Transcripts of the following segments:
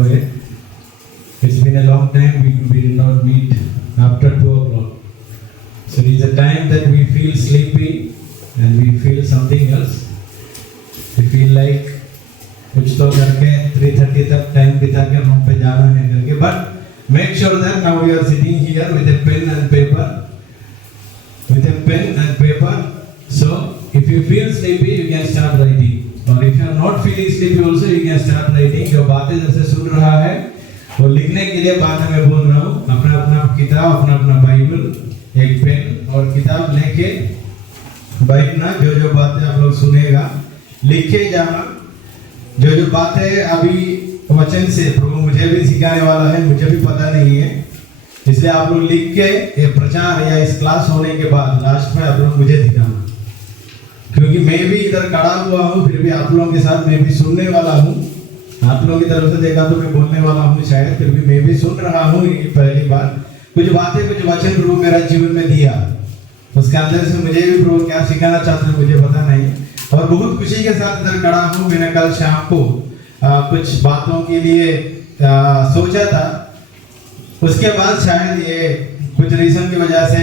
हुए. It's been a long time we did not meet after 2 o'clock. So it is a time that we feel sleepy and we feel something else. We feel like कुछ तो करके 3:30 तक time बिता के room पे जाना है करके. But make sure that now you are sitting here with a pen and paper. With a pen and paper. So if you feel sleepy, you can start writing. Or if you are not feeling sleepy also, you can start writing. जो बातें जैसे सुन रहा है वो लिखने के लिए बाद में बोल रहा हूँ. अपना अपना किताब, अपना अपना बाइबल, एक पेन और किताब लेके बैठना. जो जो बातें आप लोग सुनेगा लिखे जाना. जो जो बातें अभी वचन से प्रभु मुझे भी सिखाने वाला है, मुझे भी पता नहीं है, इसलिए आप लोग लिख के ये प्रचार या इस क्लास होने के बाद लास्ट में आप लोग मुझे दिखाना. क्योंकि मैं भी इधर खड़ा हुआ हूँ, फिर भी आप लोगों के साथ मैं भी सुनने वाला हूँ. आप लोगों की तरफ से देखा तो मैं बोलने वाला हूँ शायद, फिर भी मैं भी सुन रहा हूँ. पहली बार कुछ बातें, कुछ वचन प्रभु मेरा जीवन में दिया, उसके अंदर से मुझे भी प्रभु क्या सिखाना चाहते हैं मुझे पता नहीं. और बहुत खुशी के साथ इधर खड़ा हूँ. मैंने कल शाम को कुछ बातों के लिए सोचा था, उसके बाद शायद ये कुछ रीजन की वजह से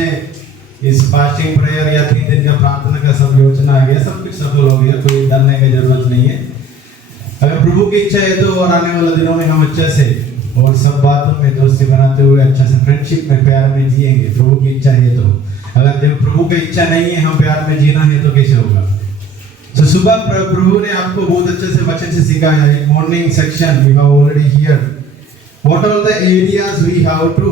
इस फास्टिंग प्रेयर या 3 दिन का प्रार्थना का सब योजना आ गया, सब कुछ सफल हो गया. कोई डरने की जरूरत नहीं है. अगर प्रभु की इच्छा है तो और आने वाले दिनों में हम अच्छे से और सब बातों में दोस्ती बनाते हुए अच्छा से फ्रेंडशिप में प्यार में जिएंगे. प्रभु की इच्छा है तो. अगर जब प्रभु की इच्छा नहीं है हम प्यार में जीना है तो कैसे होगा. तो सुबह प्रभु ने आपको बहुत अच्छे से वचन से सिखाया है. Morning section we have already hear what are the areas we have to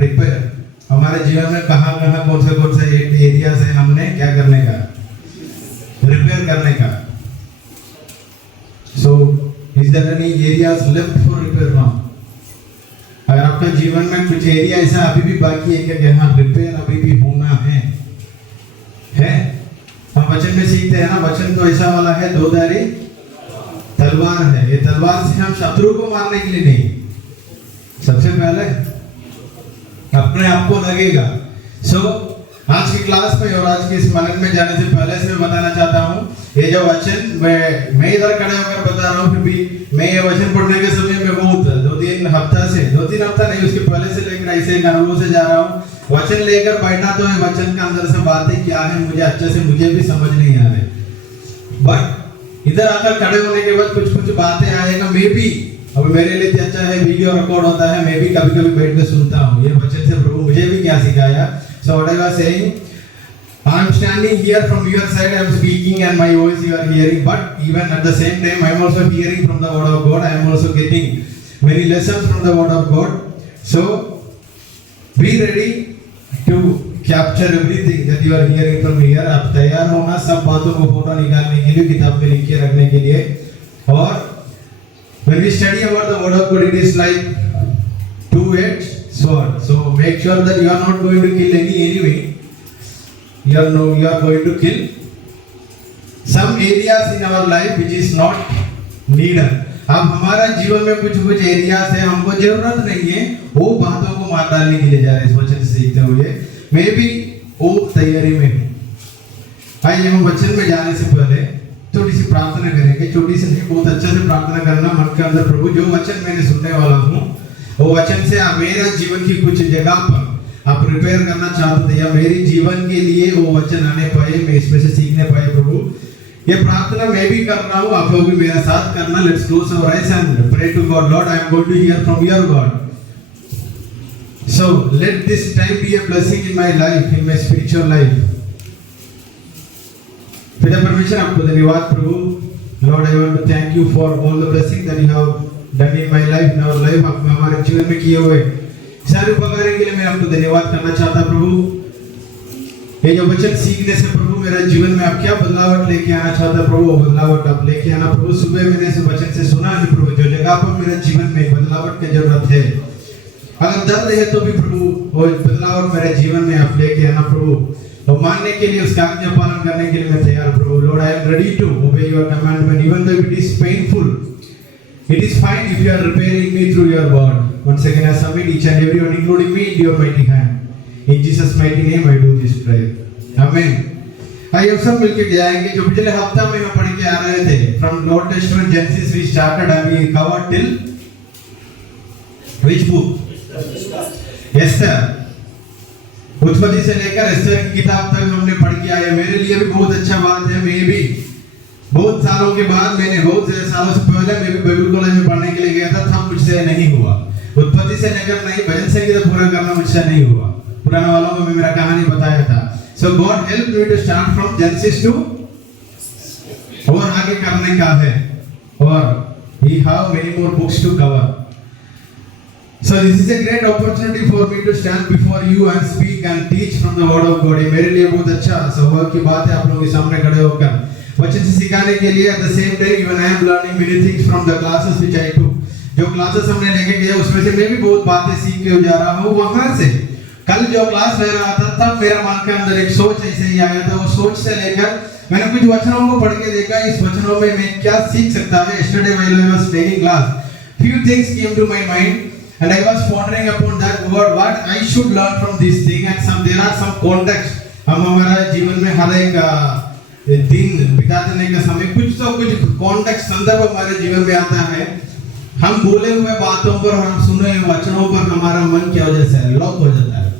repair. हमारे जीवन में कहाँ कौन से एरिया से हमने क्या करने का, रिपेयर करने का. So is there any areas left for repair now. अगर आपके जीवन में कुछ एरिया ऐसा अभी भी बाकी है कि हाँ रिपेयर अभी भी होना है. हम वचन में सीखते हैं ना, वचन तो ऐसा वाला है, 2-धारी तलवार है. ये तलवार से हम शत्रु को मारने के लिए नहीं, सबसे पहले अपने आप को लगेगा. सो आज की क्लास में और आज के इस मनन में जाने से पहले से मैं बताना चाहता हूँ, ये जो वचन मैं इधर खड़े होकर बता रहा हूँ, फिर भी मैं ये वचन पढ़ने के समय में बहुत 2-3 हफ्ता नहीं, उसके पहले से लेकर ऐसे अनुभव से जा रहा हूँ. वचन लेकर बैठा तो है, वचन के अंदर से बातें क्या है मुझे अच्छे से मुझे भी समझ नहीं आ रही. बट इधर आकर खड़े होने के बाद कुछ बातें आएगा. मैं भी अब मेरे लिए अच्छा है, वीडियो रिकॉर्ड होता है, मैं भी कभी बैठ कर सुनता हूँ ये वचन से प्रभु मुझे भी क्या सिखाया. So what I was saying, I am standing here from your side, I am speaking and my voice you are hearing, but even at the same time I am also hearing from the word of God. I am also getting many lessons from the word of God. So be ready to capture everything that you are hearing from here. आप तैयार होना सब बातों को photo निकालने के लिए, किताब में लिख के रखने के लिए. और when we study about the word of God, it is like two-edged sword. So make sure that you are not going to kill any enemy. You are going to kill some areas in our life which is not needed. अब हमारा जीवन में कुछ areas है हमको जरूरत नहीं है, वो बातों को मार डालने के लिए जा रहे हैं इस वचन से सीखते हुए. मैं भी वो तैयारी में हूँ. आइए हम वचन में जाने से पहले थोड़ी सी प्रार्थना करेंगे. छोटी सी नहीं, बहुत अच्छे से प्रार्थना करना मन के अंदर. प्रभु जो वचन मैंने सुनने वाला हूँ वो वचन से मेरा जीवन की कुछ जगह पर आप रिपेयर करना चाहते थे या मेरे जीवन के लिए वो वचन आने पाए, मैं इसमें से सीखने पाए. प्रभु ये प्रार्थना मैं भी कर रहा हूँ, आप लोग भी मेरा साथ करना. Let's close our eyes and pray to God. Lord I am going to hear from your God. So let this time be a blessing in my life, in my spiritual life. पिता परमेश्वर आपको धन्यवाद प्रभु. Lord I want to thank you for all the blessings that you have done in my life, in our life. आप हमारे जीवन में किए हुए सारे उपकारों के लिए मैं आपको धन्यवाद करना चाहता प्रभु. ये जो वचन सीखने से प्रभु मेरा जीवन में आप क्या बदलावट लेके आना चाहता प्रभु, वो बदलावट आप लेके आना प्रभु. सुबह मैंने इस वचन से सुना है प्रभु, जो जगह पर मेरे जीवन में बदलावट की जरूरत है, अगर दर्द है तो भी प्रभु वो बदलावट मेरे जीवन में आप लेके आना प्रभु. तो मानने के लिए उसका आज्ञा पालन करने के लिए मैं तैयार प्रभु. Lord I am ready to obey your commandment even though it is painful. It is fine if you are repairing me through your word. Once again I submit each and every one including me in your mighty hand. In Jesus mighty name I do this prayer. Amen. आइए अब सब मिलके जाएंगे. जो पिछले हफ्ता में हम पढ़ के आ रहे थे from Old Testament Genesis we started and we covered till Which book? Esther. उत्पत्ति से लेकर एस्टर की किताब तक हमने पढ़ के आए। मेरे लिए भी बहुत अच्छा बात है। मैं भी बहुत सालों के बाद, मैंने बहुत सालों से पहले मैं भी बाइबल कॉलेज में पढ़ने के लिए गया था, तब मुझसे नहीं हुआ। उत्पत्ति से लेकर नहीं, भजन संगीत पूरा करना मुझसे नहीं हुआ। पुराने वालों को मैं मेरा कहानी बताया था। So God helped me to start from Genesis to, और आगे करने का है, और we have many more books to cover. So this is a great opportunity for me to stand before you and speak and teach from the word of God. ये मेरे लिए बहुत अच्छा सौभाग्य की बात है आप लोगों के सामने खड़े होकर वचन से सिखाने के लिए। At the same time even I am learning many things from the classes which I took. जो क्लासेस हमने लेके गए उसमें से मैं भी बहुत बातें सीख के जा रहा हूँ। वहाँ से कल जो क्लास ले रहा था तब मेरा मन के अंदर एक सोच ऐसे ही आया था। वो सोच से लेकर मैंने कुछ वचनों को पढ़ के देखा, इस वचनों में मैं क्या सीख सकता है। Yesterday while I was taking class, few things came to my mind. And I was pondering upon that word, what I should learn from this thing, and there are some context. हम हमारा जीवन में हर एक दिन बिता देने का समय कुछ तो कुछ कॉन्टेक्स्ट संदर्भ हमारे जीवन में आता है। हम बोले हुए बातों पर, हम सुने हुए वचनों पर हमारा मन क्या हो जाता है, लॉक हो जाता है।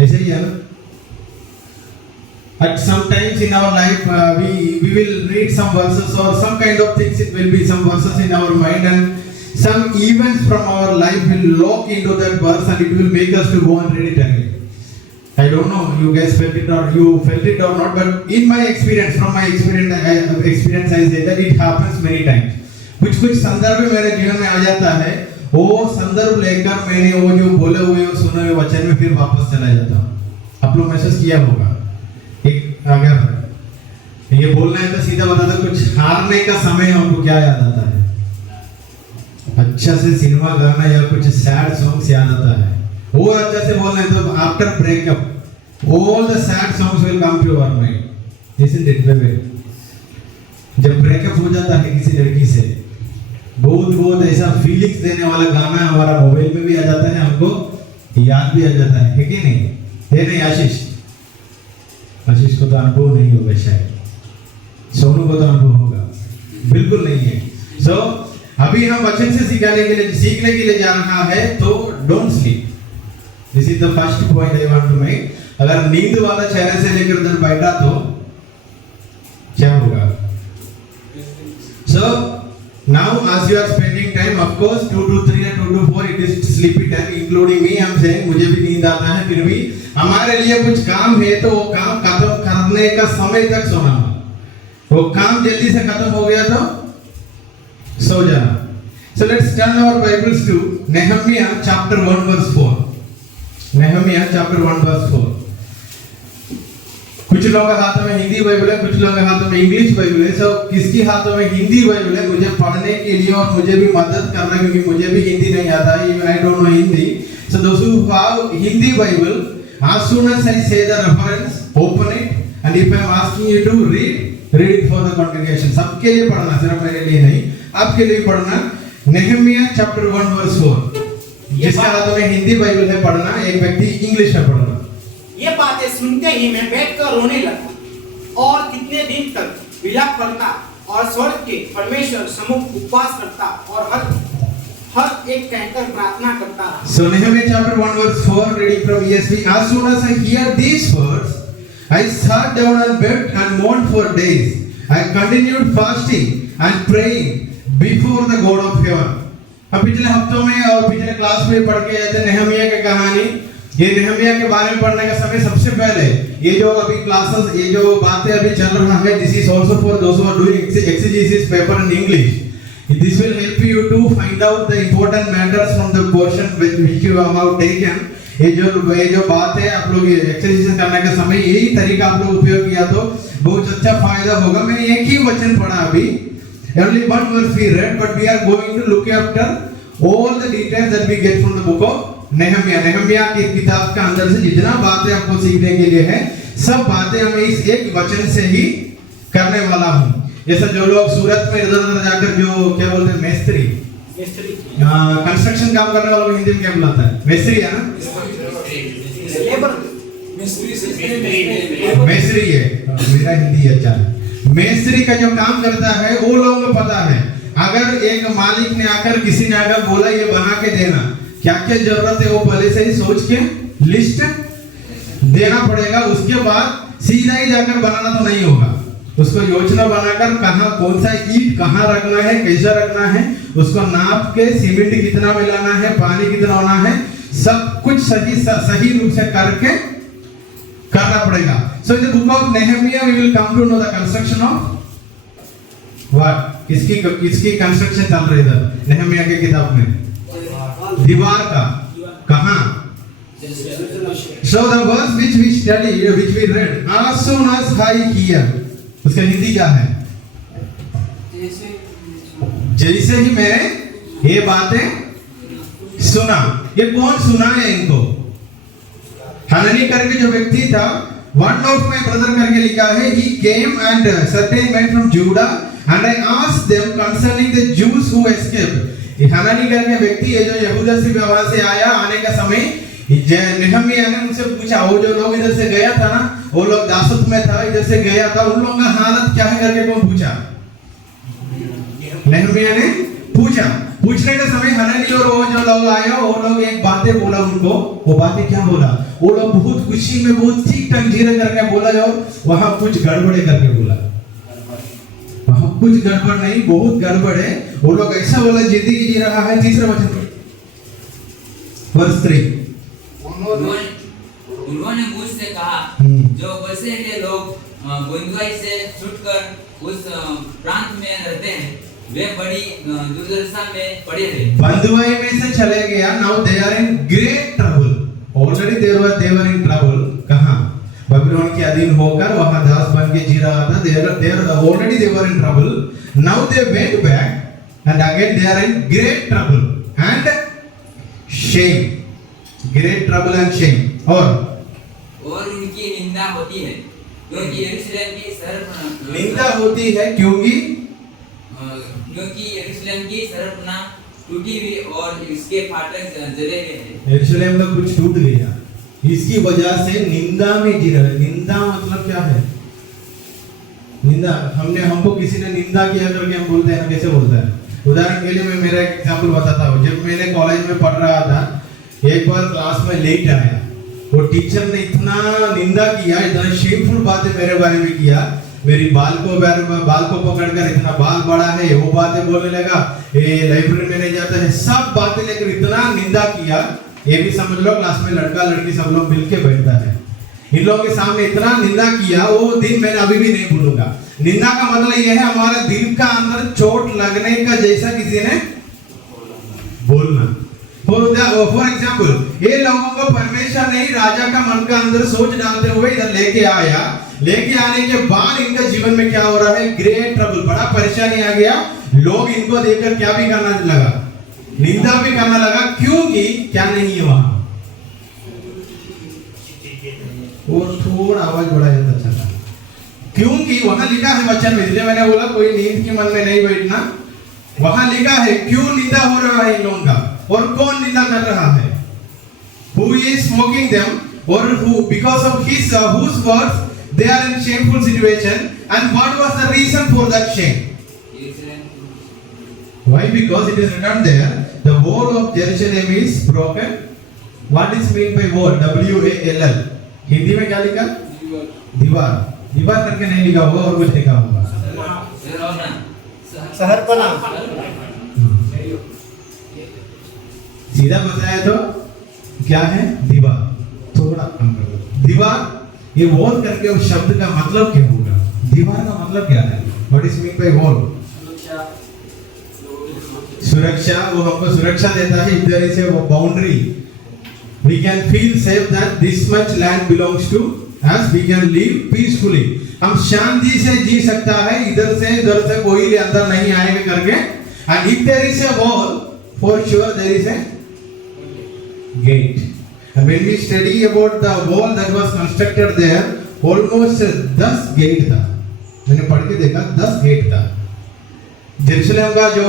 ऐसे ही है ना? At sometimes in our life we will read some verses or some kind of things. It will be some verses in our mind and some events from our life will lock into that verse and it will make us to go and read it again. I don't know you guys felt it or you felt it or not, but in my experience, from my experience I say that it happens many times. कुछ संदर्भ मेरे जीवन में आ जाता है, वो संदर्भ लेकर मैंने वो जो बोले हुए और सुने हुए वचन में फिर वापस चला जाता हूँ। आप लोग महसूस किया होगा। एक अगर ये बोलना है तो सीधा बता दो, कुछ हारने का समय हमको क्या याद आता है? अच्छा से सिनेमा गाना या कुछ सैड सॉन्ग्स याद आता है। वो अच्छा से बोलना है तो after breakup all the sad songs will come to our mind. Isn't it way? जब ब्रेकअप हो जाता है किसी लड़की से, बहुत ऐसा फीलिंग्स देने वाला गाना हमारा मोबाइल में भी आ जाता है, हमको याद भी आ जाता है कि नहीं? है नहीं आशीष? आशीष को तो अनुभव नहीं होगा शायद, सोनू को तो अनुभव होगा, बिल्कुल नहीं है। सो अभी हम वचन से सीखने के लिए जा रहा है, तो don't sleep. This is the first point I want to make. अगर नींद वाला चेहरे से लेकर उधर बैठा तो क्या होगा? So now as you are spending time, of course 2 to 3 and 2 to 4 it is sleepy time, including me. I'm saying मुझे भी नींद आता है, फिर भी हमारे लिए कुछ काम है तो वो काम खत्म करने का समय तक सोना। वो काम जल्दी से खत्म हो गया तो सो जाना। So let's turn our Bibles to Nehemiah chapter 1 verse 4. Nehemiah chapter 1 verse 4. कुछ लोगों के हाथों में हिंदी बाइबल है, कुछ लोगों के हाथों में इंग्लिश बाइबल है। सो किसकी हाथों में हिंदी बाइबल है मुझे पढ़ने के लिए और मुझे भी मदद करना, क्योंकि मुझे भी हिंदी नहीं आता है, even I don't know Hindi. So those who have Hindi Bible, as soon as I say the reference, open it, and if I am asking you to read it for the congregation. सबके लिए पढ़ना, सिर्फ मेरे लिए नहीं, आपके लिए पढ़ना। Nehemiah chapter 1 verse 4. जिसके हाथों में हिंदी बाइबल है पढ़ना, एक व्यक्ति इंग्लिश में पढ़ना। ये बातें सुनते ही मैं बैठकर रोने लगा और कितने दिन तक विलाप करता और स्वर्ग के परमेश्वर सम्मुख उपवास करता और हर एक कहकर प्रार्थना करता। So Nehemiah chapter 1 verse 4, reading from ESV. As soon as I hear these words, I sat down and wept and mourned for days. I continued fasting and praying before the God of heaven. अब पिछले हफ्तों में और पिछले class में पढ़ के आए थे नेहमिया की कहानी। ये नेहमिया के बारे में पढ़ने का समय सबसे पहले ये जो अभी क्लासेस, ये जो बातें अभी चल रहा है, this is also for those who are doing exegesis paper in English. This will help you to find out the important matters from the portion which you have taken. ये जो बात है आप लोग एक्सरसाइज करने के समय यही तरीका आप लोग उपयोग किया तो बहुत अच्छा फायदा होगा। मैंने एक ही वचन पढ़ा अभी, only one verse we read, but we are going to look after all the details that we get from the book of Nehemiah की किताब के अंदर से जितना बातें आपको सीखने के लिए है, सब बातें हमें इस एक वचन से ही करने वाला हूँ। जैसा जो लोग सूरत में इधर उधर जाकर जो क्या बोलते हैं मेस्त्री, कंस्ट्रक्शन काम करने वालों को हिंदी में क्या बुलाता है? मेस्त्री है ना? मेस्त्री है, मेरा हिंदी अच्छा है। मेस्त्री का जो काम करता है वो लोगों को पता है। अगर एक मालिक ने आकर किसी ने अगर बोला ये बना के देना, क्या क्या जरूरत है वो पहले से ही सोच के लिस्ट देना पड़ेगा। उसके बाद सीधा ही जाकर बनाना तो नहीं होगा, उसको योजना बनाकर कहाँ कौन सा ईंट कहाँ रखना है, कैसा रखना है, उसको नाप के सीमेंट कितना मिलाना है, पानी कितना होना है, सब कुछ सही रूप से करके करना पड़ेगा। So in the book of Nehemiah we will come to know the construction of what, किसकी कंस्ट्रक्शन चल रही है इधर नेहेमिया के किताब में, दीवार का। कहाँ? So the verse which we studied, which we read, as soon as I hear, उसका हिंदी क्या है? जैसे ही मैंने ये बातें सुना। ये कौन सुना है इनको? हननी करके जो व्यक्ति था, one of my brother करके लिखा है, he came and certain men from Judah and I asked them concerning the Jews who escaped. हननी करके व्यक्ति ये जो यहूदा से वहां से आया, आने का समय नेहमिया ने उनसे पूछा, वो जो लोग इधर से गया था ना, वो लोग दासत्व में था, इधर से गया था, उन लोगों का हालत क्या है करके कौन पूछा? नेहमिया ने पूछा। पूछने के समय हननी और वो जो लोग आए, वो लोग एक बातें बोला उनको। वो बातें क्या बोला? वो लोग बहुत खुशी में बहुत ठीक ठाक जी रहे करके बोला, जो वहां कुछ गड़बड़े करके बोला। वहां कुछ गड़बड़ नहीं, बहुत गड़बड़ है। वो लोग ऐसा बोला जिंदगी जी रहा है। तीसरा वचन वर्स 3, उन्होंने मुझसे कहा, जो बसे के लोग बंधुआई से छूटकर उस प्रांत में रहते हैं, वे बड़ी दुर्दशा में पड़े हैं। बंधुआई में से चले गया। Now they are in great trouble. Already they were in trouble. कहां? बबीलोन के अधीन होकर वहां दास बन के जी रहा था। Already they were in trouble. Now they went back and again they are in great trouble and shame. Great trouble and shame. और उनकी निंदा होती है, क्योंकि यरूशलेम की शहर निंदा होती है क्योंकि यरूशलेम की शहरपना टूटी हुई और इसके फाटक जले गए हैं। यरूशलेम का कुछ टूट गया, इसकी वजह से निंदा में जी रहा है। निंदा मतलब क्या है? निंदा, हमको किसी ने निंदा किया करके हम बोलते हैं ना, कैसे बोलते हैं? उदाहरण के लिए मैं मेरा एक एग्जांपल बताता हूँ। जब मैंने कॉलेज में पढ़ रहा था, एक बार क्लास में लेट आया, वो टीचर ने इतना निंदा किया, इतना शेमफुल बातें मेरे बारे में किया, मेरी बाल को पकड़कर इतना बाल बड़ा है, वो बातें बोलने लगा, ये लाइब्रेरी में नहीं जाता है, सब बातें लेकर इतना निंदा किया। ये भी समझ लो क्लास में लड़का लड़की सब लोग मिलके बैठता है। इन लोगों के सामने इतना निंदा किया, वो दिन मैंने अभी भी नहीं भूलूंगा। निंदा का मतलब यह है हमारे दिल का अंदर चोट लगने का जैसा किसी ने बोलना। फॉर एग्जाम्पल, ये लोगों को परमेश्वर नहीं राजा का मन का अंदर सोच डालते हुए इधर लेके आया। लेके आने के बाद इनका जीवन में क्या हो रहा है? ग्रेट ट्रबल, बड़ा परेशानी आ गया। लोग इनको देखकर क्या भी करना लगा? निंदा भी करना लगा, क्योंकि क्या नहीं है वहां। और थोड़ा आवाज बढ़ा जाता अच्छा था, क्योंकि वहां लिखा है वचन में, इसलिए मैंने बोला कोई नींद के मन में नहीं बैठना। वहां लिखा है क्यों निंदा हो रहा है इन लोगों का, और कौन निंदा कर रहा है? Who is mocking them, or who because of his whose words they are in shameful situation, and what was the reason for that shame? Why? Because it is written there, the wall of Jerusalem is broken. What is meant by wall? W-A-L-L. Hindi में क्या लिखा? दीवार। दीवार करके नहीं लिखा होगा, और कुछ लिखा होगा। शहरपना। सीधा बताया तो क्या है? दीवार। थोड़ा कम कर दो। दीवार, ये वॉल करके उस शब्द का मतलब क्या होगा? दीवार का मतलब क्या है? What is mean by wall? सुरक्षा। वो हमको सुरक्षा देता है। इधर is a boundary, we can feel safe that this much land belongs to us, we can live peacefully. हम शांति से जी सकता है, इधर से कोई अंदर नहीं आएगा करके। And if there is a wall, for sure there is a gate. And when we study about the wall that was constructed there, almost 10 gate था। मैंने पढ़ के देखा 10 गेट था। जेरूसलम का जो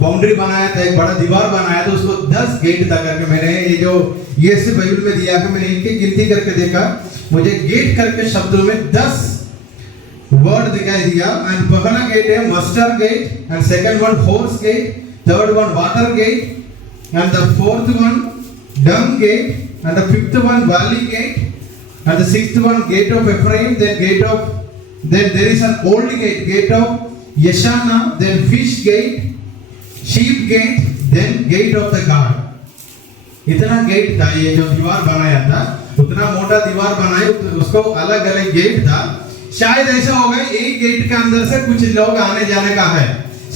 बाउंड्री बनाया था, एक बड़ा दीवार बनाया था, उसको 10 गेट था करके मैंने ये जो ये से बाइबल में दिया है, मैंने इनकी गिनती करके देखा। मुझे गेट करके शब्दों में 10 वर्ड दिखाई दिया एंड पहला गेट है mustard gate and second one horse gate, third one water gate and the fourth one dung gate and the fifth one valley gate and the sixth one gate of Ephraim, then there is an old gate of Yeshana, then fish gate, sheep gate, then gate of the God. इतना gate था, ये जो दीवार बनाया था उतना मोटा दीवार बनाया, उसको अलग अलग गेट था। शायद ऐसा होगा एक गेट के अंदर से कुछ लोग आने जाने का है,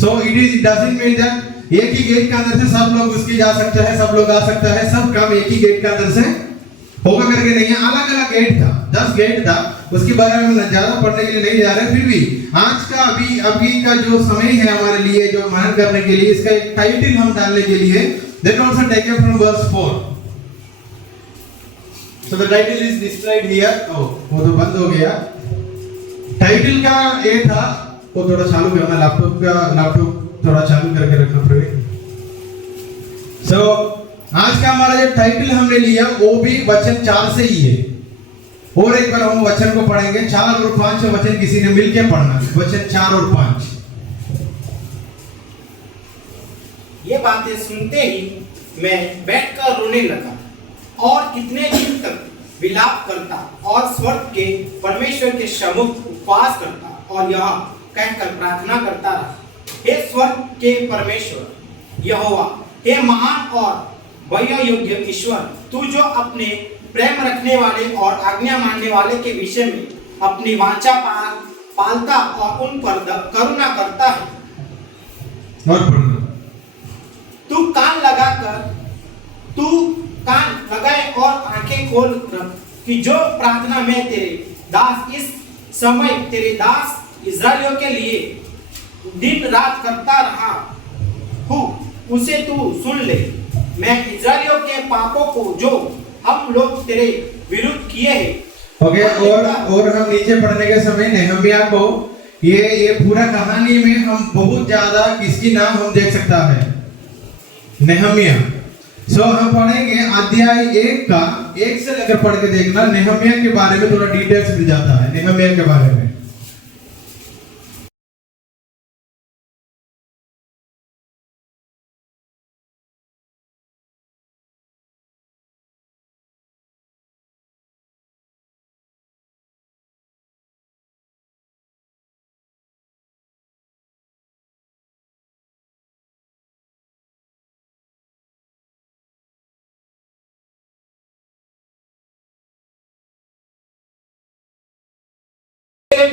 so it doesn't mean that एक ही गेट के अंदर से सब लोग उसकी जा सकते हैं, सब लोग आ सकता है, सब काम एक ही गेट के अंदर से होगा करके नहीं है। अलग अलग गेट था, 10 गेट था, उसके बारे में हम ज्यादा पढ़ने के लिए नहीं जा रहे। फिर भी आज का अभी का जो समय है हमारे लिए जो मनन करने के लिए, इसका एक टाइटल हम डालने के लिए, that also taken from verse 4. So the title is displayed here. Oh, वो तो बंद हो गया। टाइटल का ये था, वो थोड़ा चालू करना, लैपटॉप थोड़ा चालू करके रखना पड़ेगा। So आज का हमारा जो टाइटल हमने लिया वो भी वचन 4 से ही है, और एक बार हम वचन को पढ़ेंगे। 4 और 5 वचन किसी ने मिलकर पढ़ना, वचन 4 और 5। ये बातें सुनते ही मैं बैठकर रोने लगा और कितने दिन तक विलाप करता और स्वर्ग के परमेश्वर के सम्मुख उपवास करता और यह कहकर प्रार्थना करता रहा, हे स्वर्ग के परमेश्वर यहोवा, हे महान और भय योग्य ईश्वर, तू जो अपने प्रेम रखने वाले और आज्ञा मानने वाले के विषय में अपनी वाचा पालता और उन पर करुणा करता है। और तू कान लगाए और आंखें खोल रख कि जो प्रार्थना में तेरे दास इस समय तेरे दास इस्राएलियों के लिए दिन रात करता रहा हूँ उसे तू सुन ले। मैं इस्राएलियों के पापों को जो हम लोग तेरे विरुद्ध किए हैं। ओके, और हम नीचे पढ़ने के समय नेहमिया को ये पूरा कहानी में हम बहुत ज्यादा किसकी नाम हम देख सकता है, नेहमिया। सो हम पढ़ेंगे अध्याय 1 का 1 से लेकर पढ़ के देखना, नेहमिया के बारे में थोड़ा डिटेल्स मिल जाता है नेहमिया के बारे में।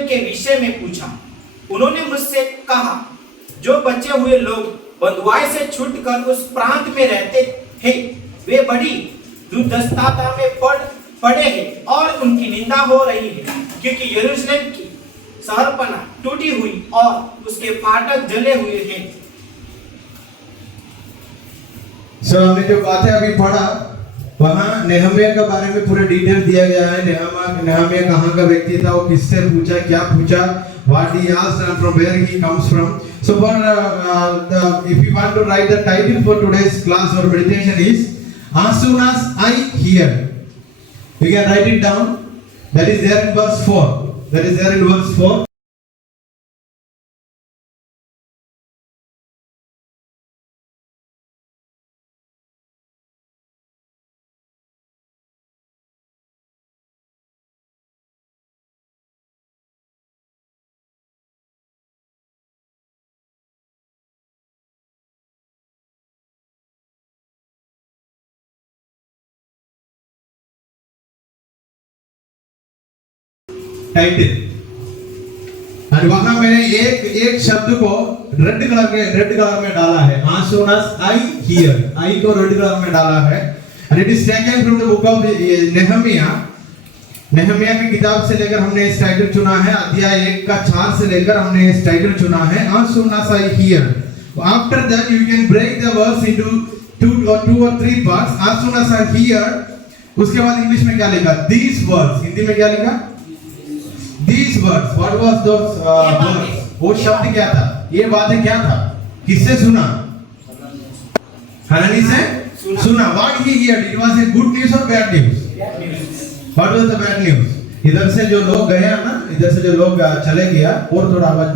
के विषय में पूछा। उन्होंने मुझसे कहा, जो बचे हुए लोग बंधुआई से छूटकर उस प्रांत में रहते थे वे बड़ी दुर्दशा में पड़े हैं और उनकी निंदा हो रही है, क्योंकि यरूशलेम की शहरपना टूटी हुई और उसके फाटक जले हुए हैं। हमने जो बातें अभी पढ़ा वहाँ नेहमिया के बारे में पूरे डिटेल दिया गया है। नेहमिया कहाँ का व्यक्ति था, वो किससे पूछा, क्या पूछा, what he asked and from where he comes from. So for if you want to write the title for today's class or meditation is as soon as I hear. You can write it down. That is there in verse 4. That is there in verse 4. Title, और वहां मैंने एक शब्द को red colour में डाला है, as soon as I hear, I को रेड कलर में डाला है, and it is taken from the book of Nehemiah की किताब से लेकर हमने इस टाइटल चुना है। अध्याय 1 का 4 से लेकर हमने इस टाइटल चुना है, as soon as I hear. After that you can break the verse into two or three parts. As soon as I hear, उसके बाद इंग्लिश में क्या लिखा, these words, हिंदी में क्या लिखा, These words, what was those words? वो शब्द क्या था, ये बातें क्या था, किससे सुना, हनानी से सुना। What he heard, it was a good news or bad news? What was the bad news? इधर से जो लोग गए ना, इधर से जो लोग चले गया, और थोड़ा आवाज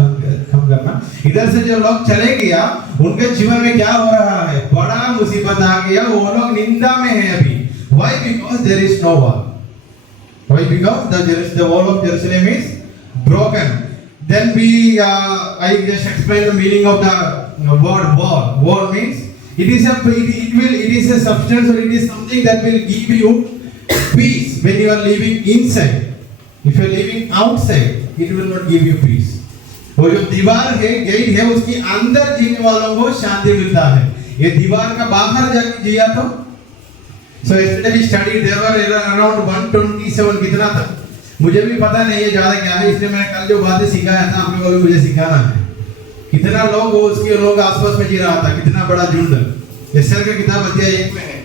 कम करना, इधर से जो लोग चले गया उनके जीवन में क्या हो रहा है, बड़ा मुसीबत आ गया, वो लोग निंदा में है अभी। Why? Because there is no wall. Why? Because the wall of Jerusalem is broken. Then I just explained the meaning of the word wall. Wall means it is a substance, or it is something that will give you peace when you are living inside. If you are living outside, it will not give you peace. वो जो दीवार है, gate है, उसके अंदर जीने वालों को शांति मिलता है। ये दीवार का बाहर जाके जिया तो yesterday we studied, there were around 127, कितना था मुझे भी पता नहीं है ज्यादा क्या है, इसलिए मैंने कल जो बातें सिखाया था आप लोगों को भी मुझे सिखाना है। कितना लोग वो उसके लोग आसपास में जी रहा था, कितना बड़ा झुंड। यशर का किताब अध्याय 1 में है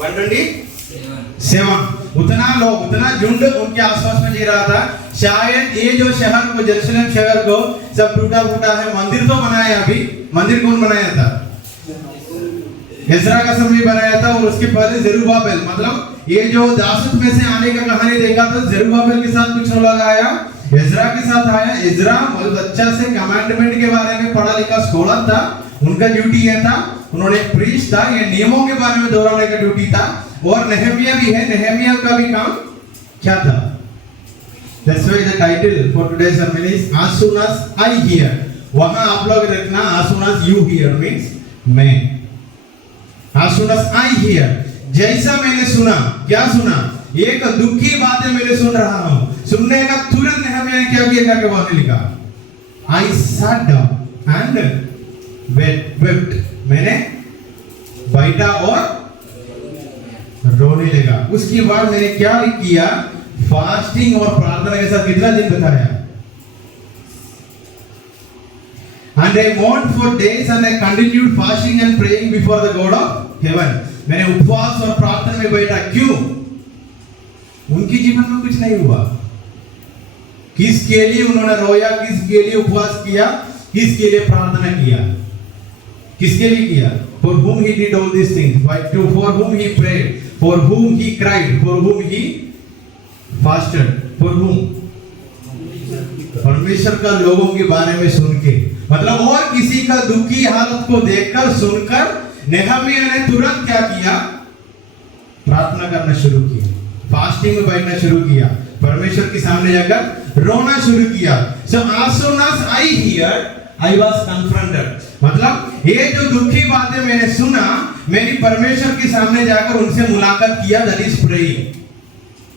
127, उतना लोग, उतना झुंड उनके आसपास में जी रहा था। शायद ये जो शहर को, यरूशलेम शहर को सब टूटा फूटा है, मंदिर तो बनाया, अभी मंदिर कौन बनाया था? इज़रा का समय बनाया था, और उसके पहले जरुब्बाबेल, मतलब ये जो दासूद में से आने का कहानी देखा तो जरुब्बाबेल के साथ कुछ लोग आया, इज़रा के साथ आया। इज़रा बहुत अच्छा से कमांडमेंट के बारे में पढ़ा लिखा स्कॉलर था, उनका ड्यूटी ये था, उन्होंने प्रीस्ट था, ये नियमों के बारे में दोहराने का ड्यूटी था। और नेहमिया भी है, नेहमिया का भी काम क्या था? That's why the title for today's sermon is as soon as I hear. वहां आप लोग रखना as soon as you hear means मैं। as soon as I hear, जैसा मैंने सुना, क्या सुना? एक दुखी बातें मैंने सुन रहा हूं। सुनने का तुरंत नेहमिया ने क्या किया करके वहां लिखा, I sat down and wept. मैंने बैठा और रोने लगा। उसके बाद मैंने क्या किया? फास्टिंग और प्रार्थना के साथ कितना दिन बिताया? And I mourned for days and I continued fasting and praying before the God of heaven. मैंने उपवास और प्रार्थना में बैठा। क्यों? उनके जीवन में कुछ नहीं हुआ। किसके लिए उन्होंने रोया, किसके लिए उपवास किया, किसके लिए प्रार्थना किया, किसके लिए किया? For whom he did all these things, for whom he prayed, for whom he cried, for whom he fasted, for whom? परमेश्वर का लोगों के बारे में सुन के, मतलब और किसी का दुखी हालत को देखकर, सुनकर नेहमिया ने तुरंत क्या किया? प्रार्थना करना शुरू किया, फास्टिंग में बैठना शुरू किया, परमेश्वर के सामने जाकर रोना शुरू किया। So as soon as I heard, I was confronted. मतलब ये जो दुखी बातें मैंने सुना, मैंने परमेश्वर के सामने जाकर उनसे मुलाकात किया। That is praying.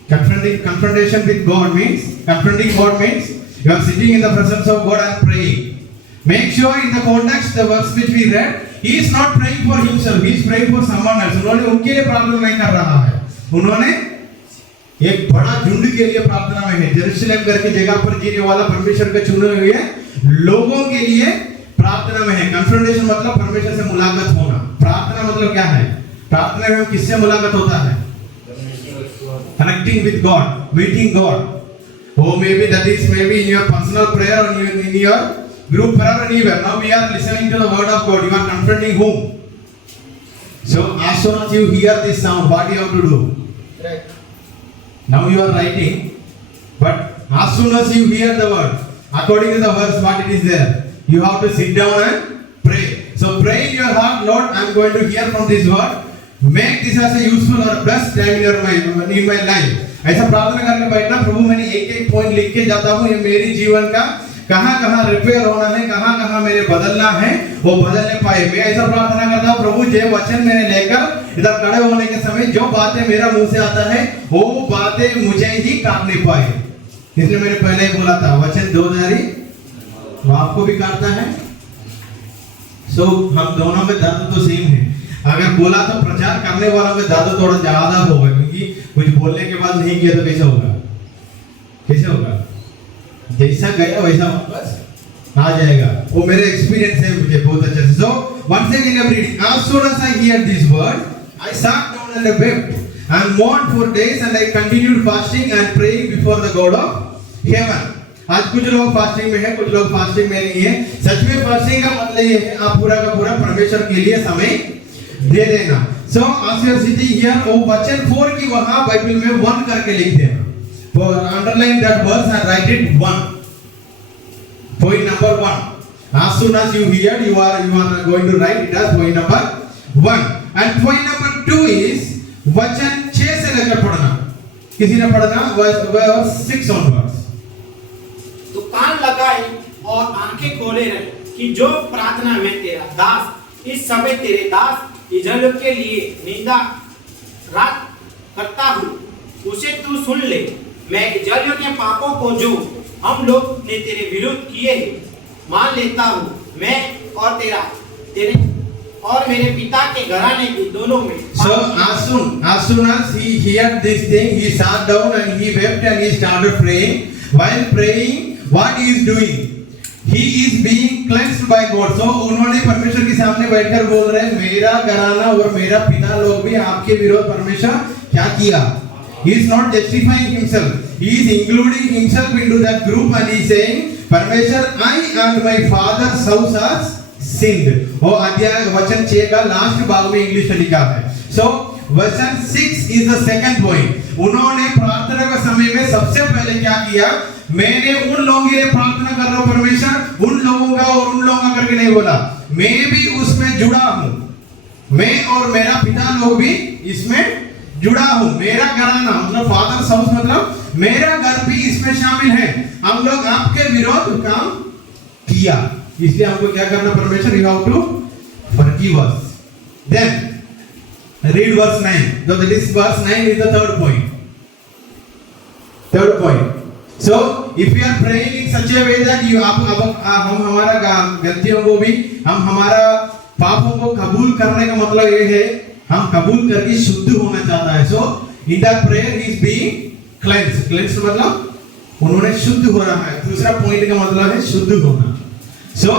Confrontation with God means, confronting God means you are sitting in the presence of God and praying. Make sure in the context, the verse which we read, he is not praying for himself, he is praying for someone else. उन्होंने उनके लिए प्रार्थना नहीं कर रहा है, उन्होंने एक बड़ा झुंड के लिए प्रार्थना में है। यरूशलेम करके जगह पर जीने वाला परमेश्वर के चुने हुए लोगों के लिए प्रार्थना में है। कन्फ्रंटेशन मतलब परमेश्वर से मुलाकात होना। प्रार्थना मतलब क्या है? प्रार्थना में किससे मुलाकात होता है? Connecting with God, meeting God. Oh, maybe that is maybe in your personal prayer or in your group prayer or anywhere. Now we are listening to the word of God. You are confronting whom? So as soon as you hear this sound, what you have to do? Right. Now you are writing, but as soon as you hear the word, according to the verse, what it is there, you have to sit down and pray. So pray in your heart, Lord, I am going to hear from this word. Make this as a useful or blessed time in my life. ऐसा प्रार्थना करके बैठना, प्रभु मैंने एक एक point लिख के जाता हूँ, ये मेरी जीवन का कहाँ रिपेयर होना है, कहाँ मेरे बदलना है, वो बदलने पाए। मैं ऐसा प्रार्थना करता हूँ, प्रभु जो वचन मैंने लेकर इधर खड़े होने के समय जो बातें मेरा मुंह से आता है, वो बातें मुझे ही काटने पाए। इसलिए मैंने पहले ही बोला था, वचन दो धारी वो आपको भी काटता है। सो हम दोनों में दर्द तो सेम है। अगर बोला तो प्रचार करने वालों में दर्द थोड़ा ज्यादा होगा, क्योंकि कुछ बोलने के बाद नहीं किया तो कैसे होगा? कैसे होगा? जैसा गया वैसा वापस आ जाएगा। वो मेरे एक्सपीरियंस है, मुझे बहुत अच्छे से। So once again I'm reading. As soon as I hear this word, I sat down and I wept and mourned for days, and I continued fasting and praying before the God of heaven. आज कुछ लोग fasting में हैं, कुछ लोग fasting में नहीं है। सच में फास्टिंग का मतलब ये है आप पूरा का पूरा परमेश्वर के लिए समय दे देना। So as you are sitting here, वो वचन 4 की वहां बाइबल में 1 करके लिख देना। underline that verse and write it 1. Point number 1. As soon as you hear, you are going to write it as point number 1. And point number 2 is वचन 6 से लेकर पढ़ना. किसी ने पढ़ना verse 6 onwards. तो कान लगाए और आंखें खोले रहे कि जो प्रार्थना में तेरा दास इस समय तेरे दास इज़राइल के लिए निंदा रात करता हूँ, उसे तू सुन ले. मैं इज़राइल के पापों को जो हम लोग ने तेरे विरुद्ध किए हैं मान लेता हूँ. मैं और तेरे और मेरे पिता के घराने के दोनों में. So as soon as he heard this thing, he sat down and he wept and he started praying. While praying, what he is doing? He is being cleansed by God. So उन्होंने परमेश्वर के सामने बैठकर बोल रहे हैं, मेरा घराना और मेरा पिता लोग भी आपके विरोध परमेश्वर क्या किया? He is not justifying himself. He is including himself into that group and he is saying, परमेश्वर, I and my father's house has sinned. और अध्याय वचन 6 का लास्ट भाग में इंग्लिश में लिखा है. So वचन 6 is the second point. उन्होंने प्रार्थना के समय में सबसे पहले क्या किया? मैंने उन लोगों के लिए प्रार्थना कर रहा हूँ परमेश्वर, उन लोगों का और उन लोगों का करके नहीं बोला. मैं भी उसमें जुड़ा हूँ. मैं और मेरा पिता लोग भी इसमें जुड़ा हूँ. मेरा घराना मतलब फादर हाउस मतलब मेरा घर भी इसमें शामिल है. हम लोग आपके विरोध काम किया, इसलिए हमको क्या करना परमेश्वर? You have to forgive us. Then read verse 9. So that is verse 9 is the third point. Third point. So if we are praying in such a way that you हम हमारा गलतियों को भी हम हमारा पापों को कबूल करने का मतलब ये है हम कबूल करके शुद्ध होना चाहता है. So in that prayer he is being cleansed. Cleansed मतलब उन्होंने शुद्ध हो रहा है. दूसरा पॉइंट का मतलब है शुद्ध होना. So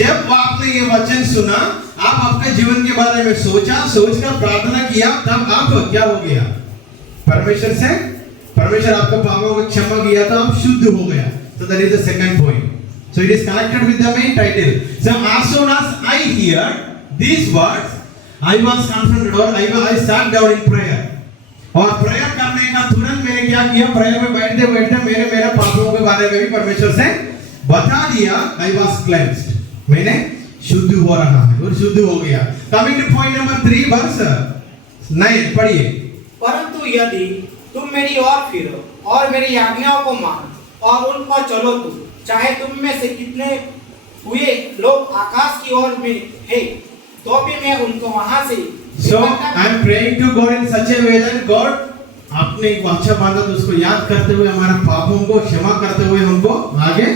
जब आपने ये वचन सुना, आप अपने जीवन के बारे में सोचकर प्रार्थना किया, तब आप क्या हो गया? परमेश्वर आपको पापों को क्षमा किया तो आप शुद्ध हो गया. So that is the second point. So it is connected with the main title. So as soon as I heard these words, I was confronted or I sat down in prayer. और prayer करने का तुरंत मैंने क्या किया? Prayer में बैठते मेरे पापों के बारे में भी परमेश्वर से बता दिया. I was cleansed. मैंने शुद्ध हो रहा है और शुद्ध हो गया. Coming to point number 3 verse 9 पढ़िए. परंतु यदि तुम मेरी ओर फिरो और मेरी आज्ञाओं को मानो और उन पर चलो, तो चाहे तुम में से कितने हुए लोग आकाश की ओर में हैं, तो भी मैं उनको वहां से. So I am praying to God in such a way that God आपने एक वाचा बांधा तो उसको याद करते हुए हमारे पापों को क्षमा करते हुए हमको आगे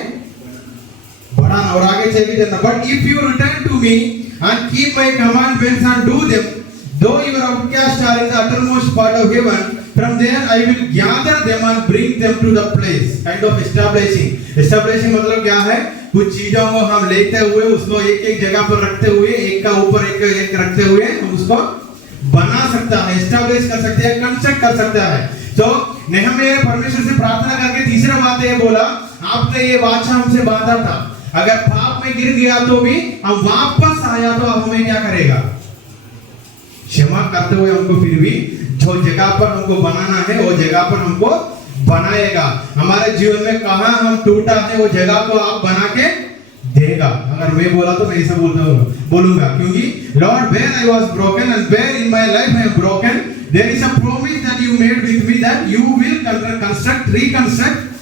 बढ़ाना और आगे चले जाना. But if you return to me and keep my commandments and do them, though your outcasts are in the uttermost part of heaven, from there I will gather them and bring them to the place. Kind of establishing मतलब क्या है? कुछ चीजों को हम लेते हुए उसको एक जगह पर रखते हुए एक का ऊपर एक रखते हुए हम उसको बना सकता है, एस्टैब्लिश कर सकते हैं, कंस्ट्रक्ट कर सकता है. तो नेहमिया परमेश्वर से प्रार्थना करके तीसरा बात ये बोला, आपने ये वाचा हमसे बांधा था, अगर पाप में गिर गया तो भी हम वापस आया तो अब हमें क्या करेगा? क्षमा करते हुए हमको फिर भी जो जगह पर हमको बनाना है वो जगह पर हमको बनाएगा. हमारे जीवन में कहां हम टूटा है वो जगह को आप बना के देगा. अगर मैं बोला तो मैं ऐसा बोलूंगा क्योंकि Lord, where I was broken and where in my life I am broken, there is a promise that you made with me that you will reconstruct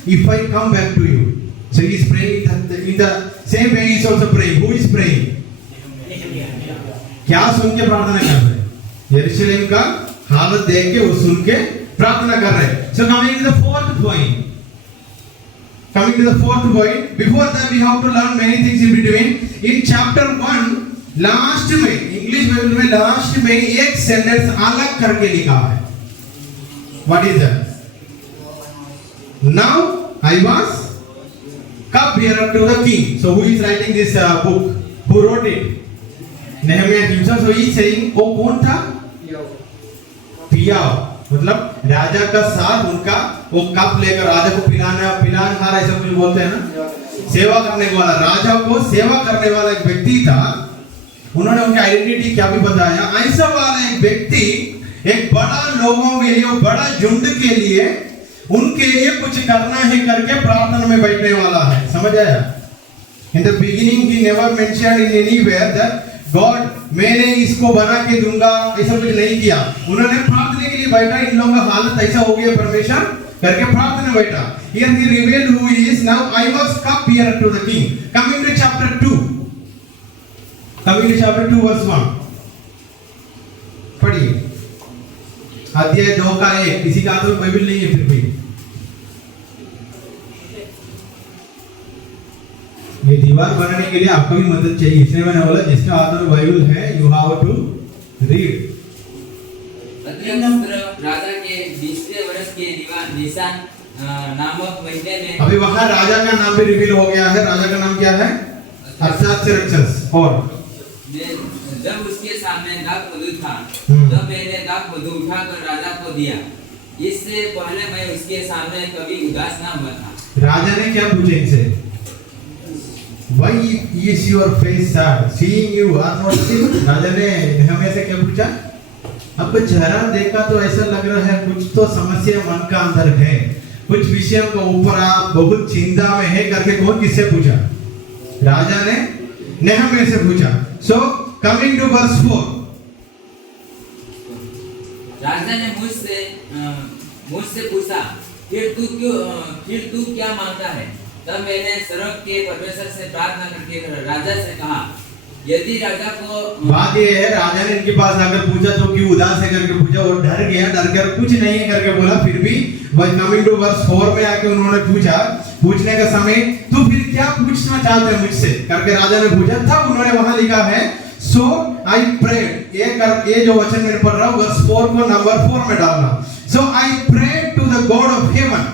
if I come back to you. So he is praying that in the same way he is also praying. Who is praying? क्या सुन के प्रार्थना कर रहे हैं? यरूशलेम का हालत देख के वो सुन के प्रार्थना कर रहे हैं. So coming to the fourth point. Before that we have to learn many things in between. In chapter 1 last में इंग्लिश बाइबल में लास्ट में एक सेंटेंस अलग करके लिखा है. What is that? Now I was cupbearer to the king. So who is writing this book? Who wrote it? Nehemiah himself. So he is saying वो कौन था? पियाओ मतलब राजा का साथ उनका वो कप लेकर राजा को पिलानहार ऐसा कुछ बोलते हैं ना, सेवा करने वाला, राजा को सेवा करने वाला एक व्यक्ति था. उन्होंने उनकी आइडेंटिटी क्या भी बताया. ऐसा वाला एक व्यक्ति एक बड़ा लोगों के लिए, बड़ा झुंड के लिए उनके लिए कुछ करना है करके प्रार्थना में बैठने वाला है। समझ आया? In the beginning he never mentioned in anywhere that God मैंने इसको बना के दूंगा, ऐसा कुछ नहीं किया। उन्होंने प्रार्थना के लिए बैठा, इन लोगों का हालत ऐसा हो गया परमेश्वर करके प्रार्थना बैठा। Here he revealed who he is. Now I was cup bearer to the king. Coming to chapter 2. Coming to chapter 2 verse 1. पढ़िए। अध्याय 2 का 1। किसी का तो बाइबल नहीं है फिर भी। ये दीवार बनाने के लिए आपको भी मदद चाहिए, इसलिए मैंने बोला जिसका हाथ में बाइबल है यू हैव टू रीड। राजा के 20वें वर्ष के निशान नामक महीने में अभी वहां राजा का नाम भी रिवील हो गया है। राजा का नाम क्या है? अर्थाक्षरक्षस। और जब उसके सामने दाख मधु था तब मैंने दाख मधु उठाकर राजा को दिया। इससे पहले मैं उसके सामने कभी उदास ना हुआ था। राजा ने क्या पूछा इनसे? Why is your face sad? Seeing you are not sick? राजा ने हमें से क्या पूछा? आपका चेहरा देखा तो ऐसा लग रहा है कुछ तो समस्या मन का अंदर है, कुछ विषयों के ऊपर आप बहुत चिंता में है करके कौन किससे पूछा? राजा ने नेहमिया से पूछा। So coming to verse 4. राजा ने मुझसे पूछा, फिर तू क्या मांगता है? तब मैंने स्वर्ग के परमेश्वर से प्रार्थना करके राजा से कहा, यदि राजा को बात ये है राजा ने इनके पास आकर पूछा तो क्यों उदास है करके पूछा, और डर गया, डर कर कुछ नहीं है करके बोला। फिर भी कमिंग टू वर्स 4 में आके उन्होंने पूछा, पूछने का समय तो फिर क्या पूछना चाहते हैं मुझसे करके राजा ने पूछा। तब उन्होंने वहां लिखा है सो आई प्रेड। ये जो वचन मैंने पढ़ रहा हूं वर्स 4 को नंबर 4 में डालना। So I prayed to the God of heaven.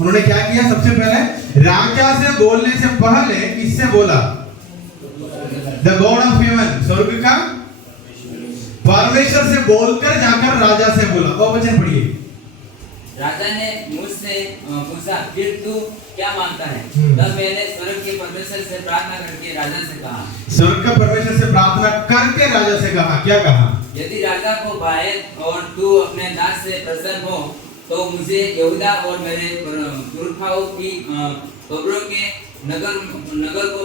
उन्होंने क्या किया? सबसे पहले राजा से बोलने से पहले किससे बोला? द गॉड ऑफ हेवन, स्वर्ग का परमेश्वर से बोलकर जाकर राजा से बोला। वो वचन पढ़िए। राजा ने मुझसे पूछा, फिर तू क्या मांगता है? तब मैंने स्वर्ग के परमेश्वर से प्रार्थना करके राजा से कहा। स्वर्ग का परमेश्वर से प्रार्थना करके राजा से कहा, क्या कहा? यदि राजा को भाए और तू अपने दास से प्रसन्न हो तो मुझे यहूदा और मेरे पुरखाओं की कब्रों के नगर को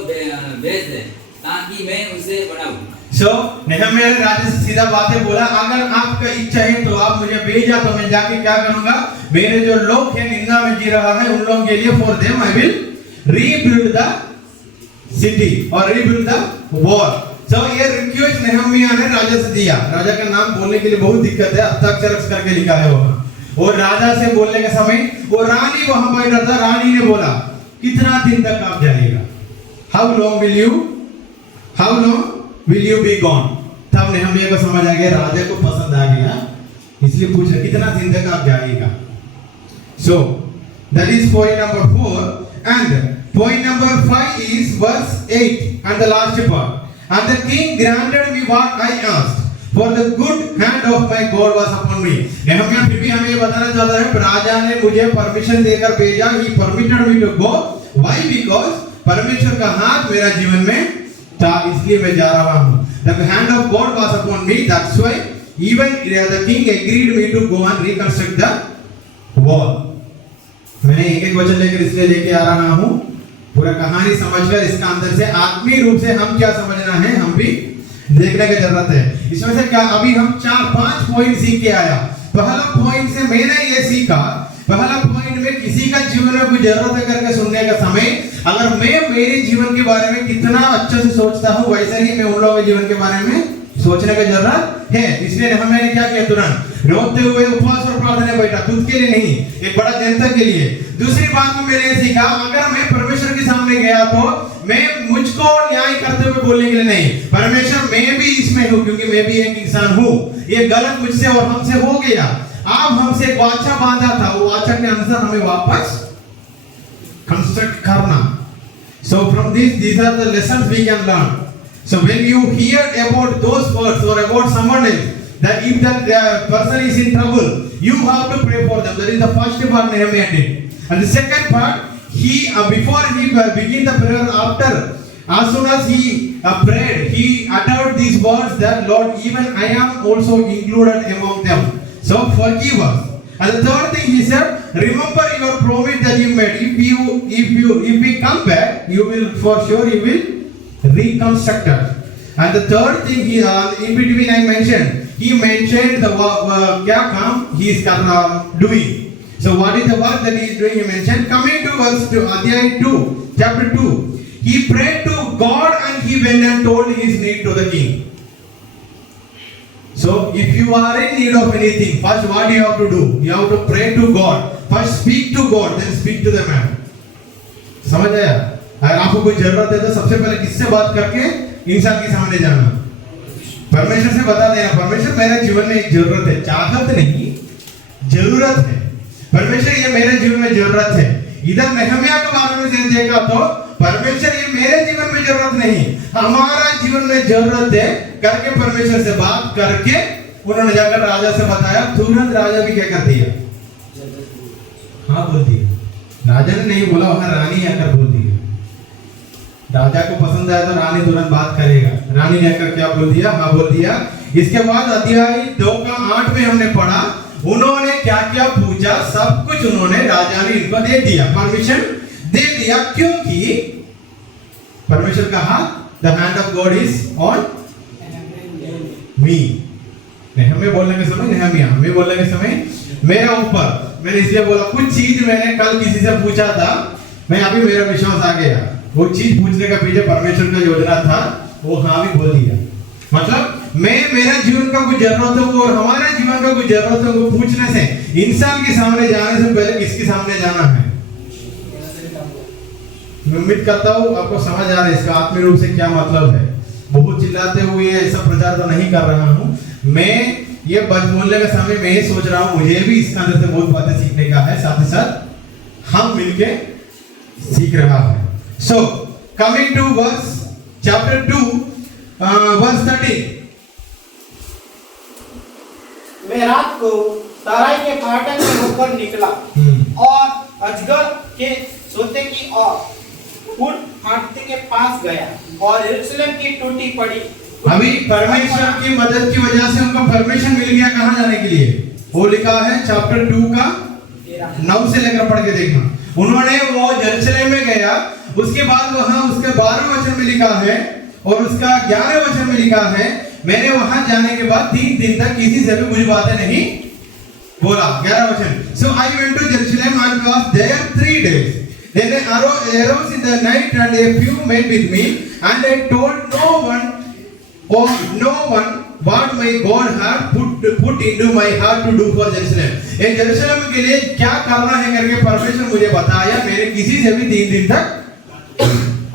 भेज दे ताकि मैं उसे बढ़ाऊं। So नेहमिया ने राजा से सीधा बातें बोला, अगर आपका इच्छा है तो आप मुझे भेजा तो मैं जाके क्या करूंगा? मेरे जो लोग हैं निंदा में जी रहा है उन लोगों के लिए for them I will rebuild the city और रीबिल्ड द वॉल। So ये रिक्वेस्ट नेहमिया ने राजा से दिया। राजा का नाम बोलने के लिए बहुत दिक्कत है, हस्ताक्षर करके लिखा है वहां। और राजा से बोलने के समय वो रानी वहां बैठा था। रानी ने बोला, कितना दिन तक आप जाएगा? How long will you be gone? तब नेहमिया को समझ आ गया, राजा को पसंद आ गया, इसलिए पूछ रहा कितना दिन तक आप जाएगा। So that is point number 4 and point number 5 is verse 8 and the last part. And the king granted me what I asked, for the good hand of my God was upon me. Nehemiah फिर भी हमें ये बताना चाहता है, राजा ने मुझे permission देकर भेजा। He permitted me to go. Why? Because परमेश्वर का हाथ मेरा जीवन में था, इसलिए मैं जा रहा हूँ। The hand of God was upon me. That's why even the king agreed me to go and reconstruct the wall. मैंने एक वचन लेकर इसलिए लेके आ रहा हूँ, पूरा कहानी समझकर इसका अंदर से आत्मीय रूप से हम क्या समझना है हम भी देखने की जरूरत है। इसमें से क्या अभी हम 4-5 पॉइंट सीख के आया। पहला पॉइंट से मैंने ये सीखा, पहला पॉइंट में किसी का जीवन में कोई जरूरत है करके सुनने का समय, अगर मैं मेरे जीवन के बारे में कितना अच्छे से सोचता हूँ वैसे ही मैं उन लोगों के जीवन के बारे में सोचने की जरूरत है। इसलिए हमने क्या किया, तुरंत रोते हुए उपवास और प्रार्थना बैठा, खुद के लिए नहीं, एक बड़ा जनता के लिए। दूसरी बात में मैंने सीखा, अगर मैं परमेश्वर के सामने गया तो मैं मुझको न्याय करते हुए बोलने के लिए नहीं, परमेश्वर मैं भी इसमें हूँ क्योंकि मैं भी एक इंसान हूँ, ये गलत मुझसे और हमसे हो गया, आप हमसे एक वाचा बांधा था, वो वाचा के अनुसार हमें वापस कंस्ट्रक्ट करना। So from these are the lessons we can learn. So when you hear about those words or about someone else, that if that person is in trouble, you have to pray for them. That is the first part Nehemiah did. And the second part, he before he began the prayer, after as soon as he prayed, he uttered these words that Lord, even I am also included among them. So forgive us. And the third thing he said, remember your promise that you made. If we come back, you will for sure you will reconstruct us. And the third thing he in between I mentioned, he mentioned the kya kaam he is doing. So what is the work that he is doing? He mentioned. Coming to verse 2, Adhyay 2, chapter 2. He prayed to God and he went and told his need to the king. So if you are in need of anything, first what you have to do? You have to pray to God. First speak to God, then speak to the man. समझ आया? अगर आपको कोई जरूरत है तो सबसे पहले किससे बात करके इंसान के सामने जाना? परमेश्वर से बता देना, परमेश्वर मेरे जीवन में एक जरूरत है, चाहत नहीं, जरूरत है। परमेश्वर ये मेरे जीवन में जरूरत है। इधर नेहमिया के बारे में से देखा तो परमेश्वर ये मेरे जीवन में जरूरत नहीं, हमारा जीवन में जरूरत है करके परमेश्वर से बात करके उन्होंने जाकर राजा से बताया। तुरंत राजा भी क्या कर दिया? हाँ बोल दिया। राजा ने नहीं बोला, वहां रानी आकर बोल दिया। राजा को पसंद आया तो रानी तुरंत बात करेगा। रानी ने आकर क्या बोल दिया? हाँ बोल दिया। इसके बाद अध्याय 2 का 8 में हमने पढ़ा, उन्होंने क्या क्या पूछा, सब कुछ उन्होंने राजा ने इनको दे दिया, परमिशन दे दिया, क्योंकि परमेश्वर कहा the hand of God is on me. हमें बोलने के समय नेहमिया, हमें बोलने के समय मेरा ऊपर। मैंने इसलिए बोला कुछ चीज मैंने कल किसी से पूछा था, मैं अभी मेरा विश्वास आ गया। वो चीज पूछने का पीछे परमेश्वर का योजना था, वो हाँ भी बोल दिया। मतलब मैं मेरा जीवन का कुछ जरूरतों को और हमारे जीवन का कुछ जरूरतों को पूछने से, इंसान के सामने जाने से पहले किसके सामने जाना है? मैं उम्मीद करता हूँ आपको समझ आ रहा है इसका आत्मीय रूप से क्या मतलब है। बहुत चिल्लाते हुए ऐसा प्रचार तो नहीं कर रहा हूँ मैं, ये बोलने के समय मैं ये सोच रहा हूँ मुझे भी इसका अंदर से बहुत बातें सीखने का है, साथ ही साथ हम मिलके सीख रहा है। So coming to verse chapter 2 verse 13। मैं रात को तराई के फाटक से होकर निकला और अजगर के सोते की ओर फूट फाटते के पास गया और यरूशलेम की टूटी पड़ी। अभी परमेश्वर की मदद की वजह से उनको परमिशन मिल गया कहाँ जाने के लिए। वो लिखा है चैप्टर 2 का 9 से लेकर पढ़ के देखना। उन्होंने वो यरूशलेम में गया, उसके बाद वहां उसके 12वें वचन में लिखा है और उसका 11वें वचन में लिखा है, मैंने वहां जाने के बाद 3 दिन तक किसी से भी कुछ बातें नहीं बोला। 11 वचन। So I went to Jerusalem and was there 3 days. Then I arose in the night and a few men with me, and I told no one what my God had put into my heart to do for Jerusalem. ये Jerusalem के लिए क्या करना है करके परमेश्वर मुझे बताया। मैंने किसी से भी 3 दिन तक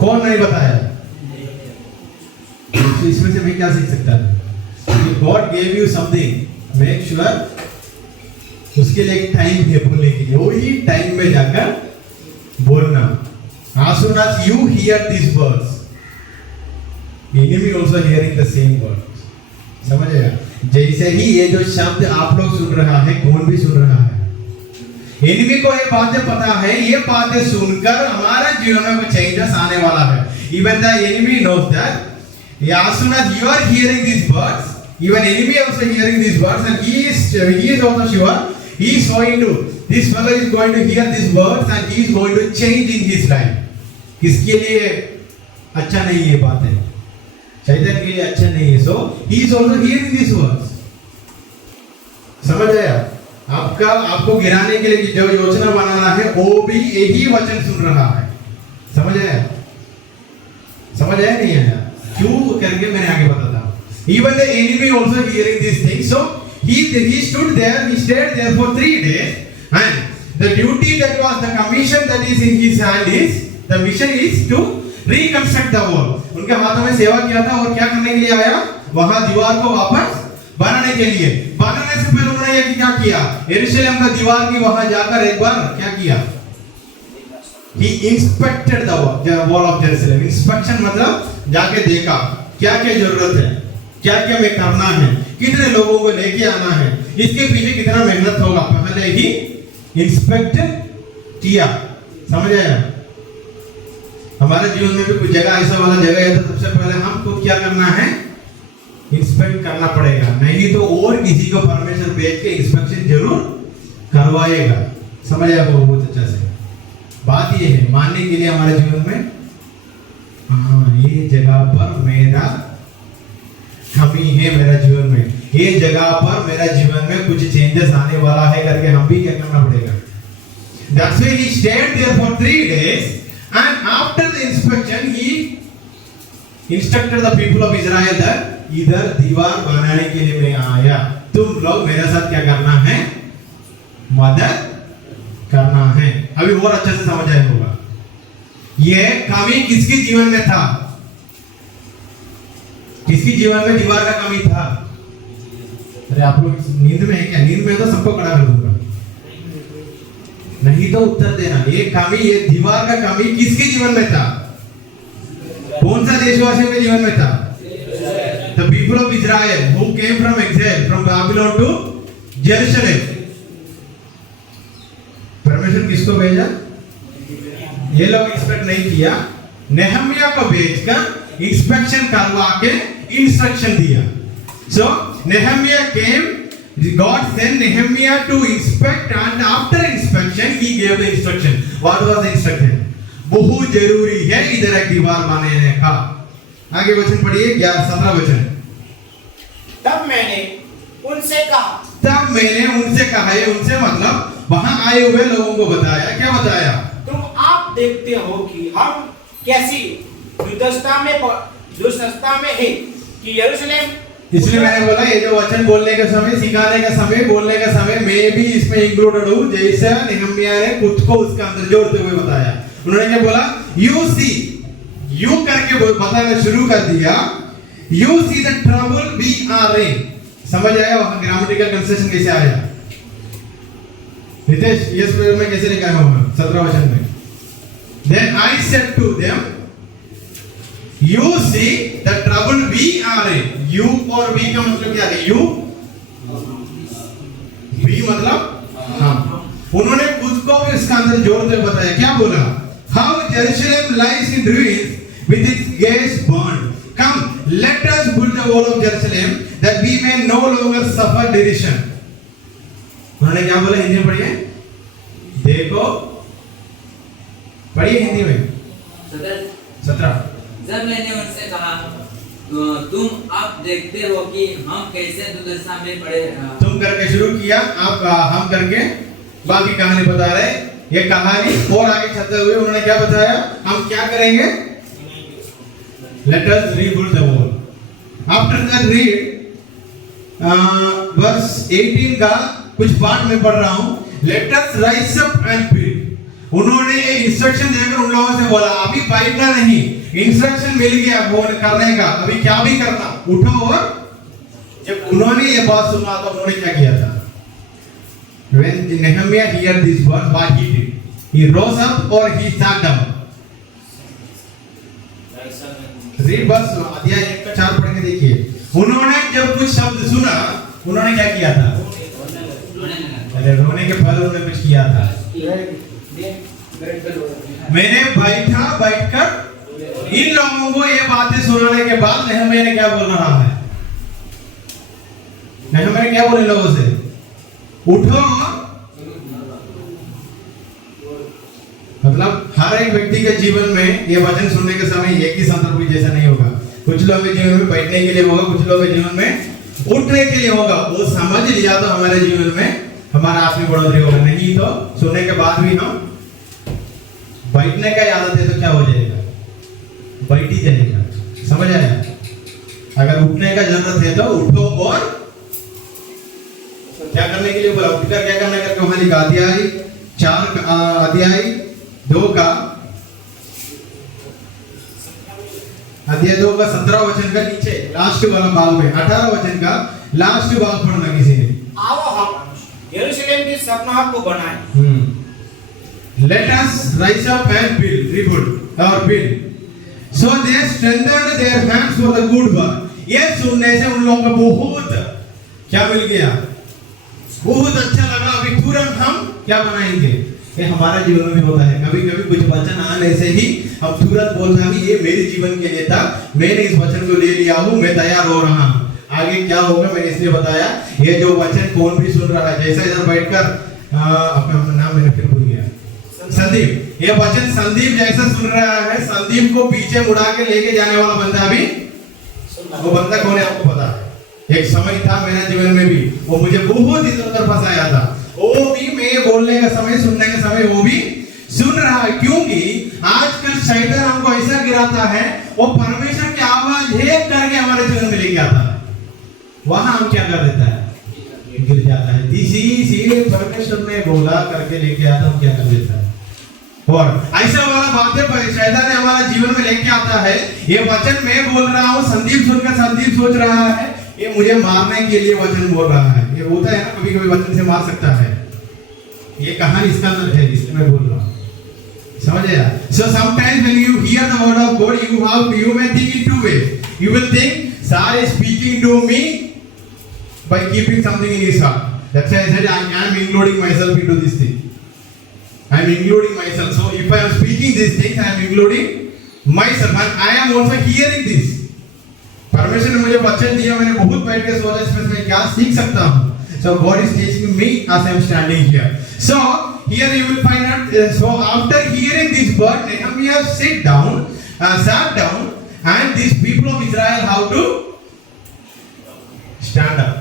कौन नहीं बताया। इसमें से मैं क्या सीख सकता था? God gave you something, make sure उसके लिए एक टाइम है बोलने के लिए, वही टाइम में जाकर बोलना। As soon as you hear these words, enemy also hearing the same words. समझ आया? जैसे ही ये जो शब्द आप लोग सुन रहा है, कौन भी सुन रहा है? एनिमी को ये बातें पता है, ये बातें सुनकर हमारा जीवन में कुछ चेंजेस आने वाला है। Even the enemy knows that. As soon as you are hearing these words, even enemy also hearing these words, and he is also sure he is going to, this fellow is going to hear these words and he is going to change in his life. किसके लिए अच्छा नहीं ये बात है? शैतान के लिए अच्छा नहीं है। So he is also hearing these words. समझ आया? आपको गिराने के लिए जो योजना बनाना है वो भी यही वचन सुन रहा है। समझ आया? समझ आया नहीं आया? क्यों करके मैंने आगे बताता हूँ। Even the enemy also hearing these things. So he stood there, he stayed there for 3 days, and the duty that was the commission that is in his hand is, the mission is to reconstruct the wall. उनके हाथों में सेवा किया था और क्या करने के लिए आया? वहां दीवार को वापस बनाने के लिए। बनाने से पहले उन्होंने ये क्या किया? यरूशलेम का दीवार की वहां जाकर एक बार क्या किया? He inspected the wall of Jerusalem. Inspection मतलब जाके देखा क्या क्या जरूरत है, क्या क्या में करना है, कितने लोगों को लेके आना है, इसके पीछे कितना मेहनत होगा, पहले ही इंस्पेक्ट किया। समझ आया? हमारे जीवन में भी कुछ जगह ऐसा वाला जगह है तो सबसे पहले हमको क्या करना है? इंस्पेक्ट करना पड़ेगा, नहीं तो और किसी को परमिशन भेज के इंस्पेक्शन जरूर करवाएगा। समझ आया होगा बहुत अच्छा से। बात ये है मानने के लिए हमारे जीवन में हाँ ये जगह पर मेरा कमी है, मेरा जीवन में ये जगह पर मेरा जीवन में कुछ चेंजेस आने वाला है करके हम भी क्या करना पड़ेगा। That's why he stayed there for 3 days and after the inspection he instructed the people of Israel that इधर दीवार बनाने के लिए मैं आया, तुम लोग मेरे साथ क्या करना है, मदद करना है। अभी और अच्छे से समझ आया होगा। ये कमी किसके जीवन में था, किसके जीवन में दीवार का कमी था। अरे आप लोग नींद में है क्या? नींद में तो सबको खड़ा कर दूंगा, नहीं तो उत्तर देना। ये कमी, ये दीवार का कमी किसके जीवन में था? कौन सा देशवासियों के जीवन में था? The people of Israel who came from exile from Babylon to Jerusalem. परमेश्वर किसको भेजा? ये लोग एक्सपेक्ट नहीं किया, नेहमिया को भेजकर इंस्पेक्शन करवा के इंस्ट्रक्शन दिया। So Nehemiah came, God sent Nehemiah to inspect and after inspection he gave the instruction. What was the instruction? बहुत जरूरी है इधर एक दीवार बनाने का। आगे वचन पढ़िए 17 वचन। तब मैंने उनसे कहा, ये उनसे मतलब वहां आए हुए लोगों को बताया। क्या बताया? तुम आप देखते हो कि हम कैसी दुष्टता में है कि यरूशलेम। इसलिए मैंने बोला ये जो वचन बोलने का समय, सिखाने का समय, बोलने का समय मैं भी इसमें इंक्लूडेड हूं। जैसा नेहमिया ने खुद को उसके अंदर जोड़ते हुए बताया। उन्होंने क्या बोला? यू सी, यू करके बताना शुरू कर दिया। You see the trouble we are in. समझ आया वहां ग्रामेटिकल कंस्ट्रक्शन कैसे आया? नितेश यस में कैसे लिखा है वहां 17 वचन में? Then I said to them you see the trouble we are in. You और वी का मतलब क्या है? यू वी मतलब हम। उन्होंने खुद को इसके अंदर जोड़ते बताया। क्या बोला? How Jerusalem lies in ruins with its gates burned. Come, let us build the wall of Jerusalem that we may no longer suffer derision. उन्होंने क्या बोला? हिंदी में पढ़िए, देखो, पढ़िए हिंदी में 17। जब मैंने उनसे कहा तुम अब देखते हो कि हम कैसे दुर्दशा में पड़े। तुम करके शुरू किया, आप हम करके बाकी कहानी बता रहे। ये कहानी और आगे चलते हुए उन्होंने क्या बताया? हम क्या करेंगे? Let us rebuild the wall. After that read verse 18 का कुछ पार्ट में पढ़ रहा हूँ। Let us rise up and build. उन्होंने ये इंस्ट्रक्शन देकर उन लोगों से बोला अभी बैठना नहीं, इंस्ट्रक्शन मिल गया वो करने का, अभी क्या भी करना, उठो। और जब उन्होंने ये बात सुना तो उन्होंने क्या किया था? When Nehemiah heard this word, what he did? He rose up or he sat down. Read verse अध्याय 1 का 4 पढ़ के देखिए। उन्होंने जब कुछ शब्द सुना, उन्होंने क्या किया था? अरे रोने के पहले उन्होंने कुछ किया था। मैंने बैठकर इन लोगों को ये बातें सुनाने के बाद नेहमिया ने क्या बोल रहा है? नेहमिया क्या बोले लोगों से? उठो। मतलब हर एक व्यक्ति के जीवन में ये वचन सुनने के समय एक ही संदर्भ जैसा नहीं होगा। कुछ लोगों के जीवन में बैठने के लिए होगा, कुछ लोगों के जीवन में उठने के लिए होगा। वो समझ लिया तो हमारे जीवन में हमारा आत्मिक बढ़ोतरी होगा, नहीं तो सुनने के बाद भी हम बैठने का आदत है तो क्या हो जाएगा? बैठ ही जाएगा। समझ आया? अगर उठने का जरूरत है तो उठो और क्या करने के लिए बोला? उठकर क्या करना करके वहां लिखा अध्याय 4 अध्याय 2 का अध्याय 2 का 17 वचन का नीचे लास्ट वाला भाग में 18 वचन का लास्ट भाग पढ़ना किसी ने। आओ हम यरूशलेम की सपना को बनाएं। Let us rise up and build, rebuild or build. So they strengthened their hands for the good work. ये सुनने से उन लोगों को बहुत क्या मिल गया? बहुत अच्छा लगा। अभी तुरंत हम क्या बनाएंगे? ये हमारा जीवन में होता है। कभी कभी कुछ वचन आने से ही हम तुरंत बोलते हैं ये मेरे जीवन के लिए था, मैंने इस वचन को ले लिया हूँ, मैं तैयार हो रहा हूँ। आगे क्या होगा मैंने इसलिए बताया। ये जो वचन कौन भी सुन रहा है, जैसा इधर बैठकर अपना नाम मैंने फिर भूल गया, संदीप। ये वचन संदीप जैसा सुन रहा है, संदीप को पीछे मुड़ा के लेके जाने वाला बंदा भी, वो बंदा कौन है आपको पता है? एक समय था मेरे जीवन में भी, वो मुझे बहुत इधर उधर फंसाया था। वो भी मैं बोलने का समय, सुनने का समय वो भी सुन रहा है, क्योंकि आजकल शैतान हमको ऐसा गिराता है, वो परमेश्वर की आवाज एक करके हमारे जीवन में लेके आता है, वहां हम क्या कर देता है? गिर जाता है। इसीलिए परमेश्वर ने बोला करके लेके आता, हम क्या कर देता है? और ऐसा वाला बातें शैतान ने हमारा जीवन में लेके आता है। ये वचन मैं बोल रहा हूँ, संदीप सुनकर संदीप सोच रहा है ये मुझे मारने के लिए वचन बोल रहा है। ये होता है ना, कभी कभी वचन से मार सकता है। ये कहानी इसका अंदर है, इसलिए मैं बोल रहा हूँ, समझ आया? So sometimes when you hear the word of God, you may think in two ways. You will think Sir is speaking to me by keeping something in his heart. That's why I said I am including myself into this thing. I am including myself. So if I am speaking these things, I am including myself, and I am also hearing this. परमेश्वर ने मुझे वचन दिया, मैंने बहुत बैठ के सोचा इसमें मैं क्या सीख सकता हूँ. So God is teaching me as I am standing here. So here you will find out. So after hearing this word, Nehemiah sat down, and these people of Israel how to stand up,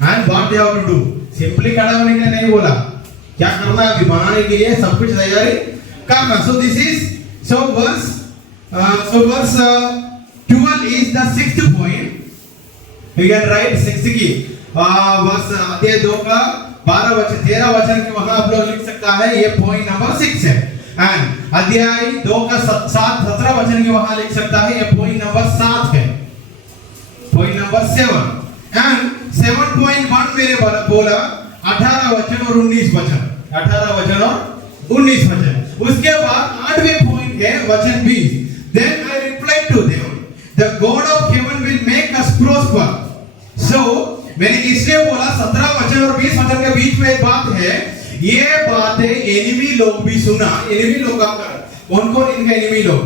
and what they have to do. Simply खड़ा होने के लिए नहीं बोला, क्या करना है? अभी बनाने के लिए सब कुछ तैयारी करना. So this is verse 12 is the sixth point. You can write 6 की वर्ष अध्याय 2 का 12 वचन 13 वचन के वहां आप लोग लिख सकता है. ये पॉइंट नंबर 6 है. एंड अध्याय 2 का 17 वचन के वहां लिख सकता है. ये पॉइंट नंबर 7 है. पॉइंट नंबर 7 एंड 7.1 मेरे बोला 18 वचन और 19 वचन. 18 वचन और 19 वचन. उसके बाद 8वें पॉइंट है वचन 20. Then I replied to them, the God of heaven will make us prosper. So मैंने इसलिए बोला 17 वचन और 20 वचन के बीच में एक बात है. ये बात है एनिमी लोग भी सुना. एनिमी लोग का कौन कौन इनका एनिमी लोग?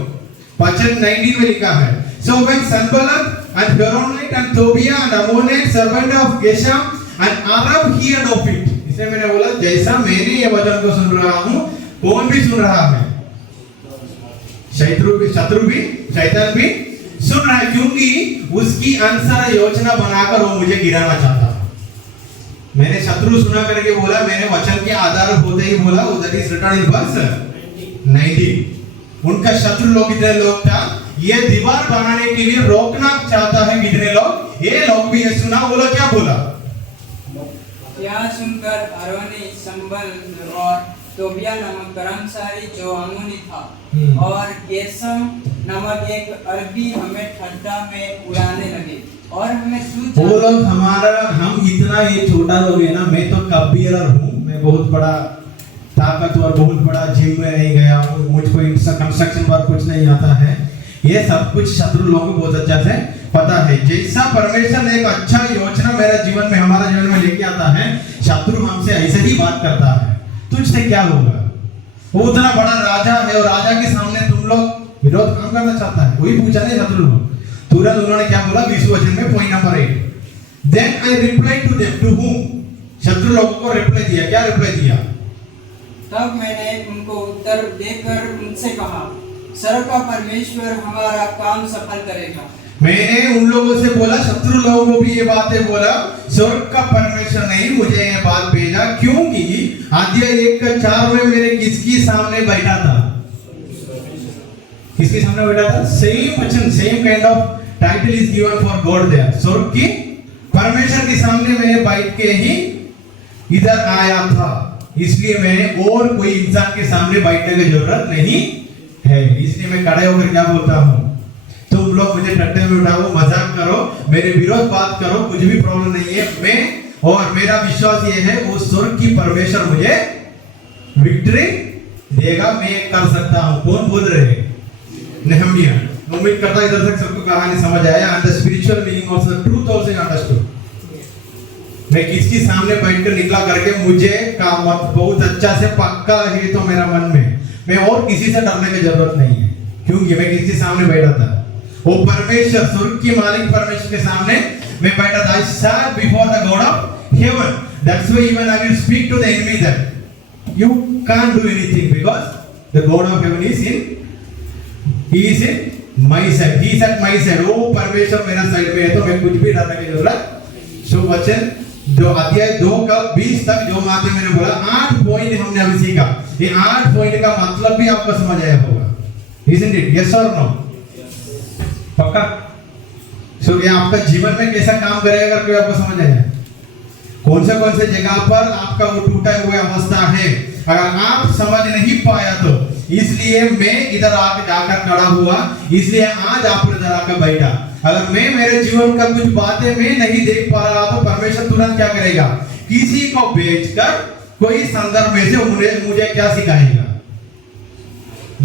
वचन 19 में लिखा है. So when Sanballat and Horonite and Tobiah and Ammonite servant of Geshem and Arab heard of it. इसे मैंने बोला जैसा मैंने ये वचन को सुन रहा हूँ, कौन भी सुन रहा है? शत्रु भी शैतान भी सुन रहा है, क्योंकि उसकी अनुसार योजना बनाकर वो मुझे गिराना चाहता था. मैंने शत्रु सुना करके बोला, मैंने वचन के आधार होते ही बोला, that is written in verse 19. उनका शत्रु लोग कितने लोग था? ये दीवार बनाने के लिए रोकना चाहता है कितने लोग? ये लोग भी ये सुना. बोलो क्या बोला? यह सुनकर अरोनी संबल और तोबिया नामक कर्मचारी जो अम्मोनी था और गेशम नामक एक अरबी हमें ठट्ठा में उड़ाने लगे और हमें सूझा. वो लोग हम इतना ये छोटा लोग है ना. मैं तो कबीरर हूँ, मैं बहुत बड़ा ताकतवर, बहुत बड़ा जिम में नहीं गया हूँ, मुझको कंस्ट्रक्शन पर कुछ नहीं आता है. ये सब कुछ शत्रु लोगों को बहुत अच्छा से पता है. जैसा परमेश्वर ने एक अच्छा योजना मेरे जीवन में, हमारा जीवन में लेके आता है, शत्रु हमसे ऐसे ही बात करता है, तुझसे क्या होगा? वो उतना बड़ा राजा है और राजा के सामने तुम लोग विरोध काम करना चाहता है. वही पूछा नहीं शत्रु लोग. तुरंत उन्होंने क्या बोला? 20 वचन में point number 8. Then I reply to them. To whom? शत्रु लोगों को रिप्लाई दिया. क्या रिप्लाई दिया? तब मैंने उनको उत्तर देकर उनसे कहा, सर्व का परमेश्वर हमारा काम सफल करेगा. मैंने उन लोगों से बोला, शत्रु लोगों को भी ये बातें बोला, स्वर्ग का परमेश्वर नहीं मुझे ये बात भेजा, क्योंकि अध्याय 1:4 में मेरे किसकी सामने बैठा था? किसके सामने बैठा था? सेम वचन, same kind of title is given for God there. स्वर्ग की परमेश्वर के सामने मैंने बैठ के ही इधर आया था. इसलिए मैंने और कोई इंसान के सामने बैठने की जरूरत नहीं है. इसलिए मैं खड़े होकर क्या बोलता हूँ? तुम लोग मुझे ठट्टे में उठाओ, मजाक करो, मेरे विरोध बात करो, कुछ भी प्रॉब्लम नहीं है. मैं और मेरा विश्वास ये है, वो स्वर्ग की परमेश्वर मुझे विक्ट्री देगा. मैं कर सकता हूँ. कौन बोल रहे हैं? नेहमिया. उम्मीद करता हूं इधर तक सबको कहानी समझ आया. And the spiritual meaning of the truth also understood. मैं किसके सामने बैठकर निकला करके मुझे काम बहुत अच्छा से पक्का है तो मेरा मन में, मैं और किसी से डरने की जरूरत नहीं है, क्योंकि मैं किसके सामने बैठा था? वो परमेश्वर, स्वर्ग के मालिक परमेश्वर के सामने मैं बैठा था. I sat before the God of heaven. That's why even I will speak to the enemy that you can't do anything because the God of heaven is in, he is in my side, he is at my side. ओ परमेश्वर मेरा side में है तो मैं कुछ भी डरने की जरूरत। सो वचन जो अध्याय 2 का 20 तक जो बातें मैंने बोला 8 पॉइंट हमने अभी सीखा। ये 8 पॉइंट का मतलब भी आपको समझ आया होगा, isn't it? Yes or no? पक्का? सो ये आपका जीवन में कैसा काम करेगा करके आपको समझ आया? कौन से जगह पर आपका वो टूटा हुआ अवस्था है, अगर आप समझ नहीं पाया तो इसलिए मैं इधर आके जाकर खड़ा हुआ, इसलिए आज आप इधर आकर बैठा। अगर मैं मेरे जीवन का कुछ बातें मैं नहीं देख पा रहा तो परमेश्वर तुरंत क्या करेगा? किसी को भेजकर कोई संदर्भ में से मुझे क्या सिखाएगा?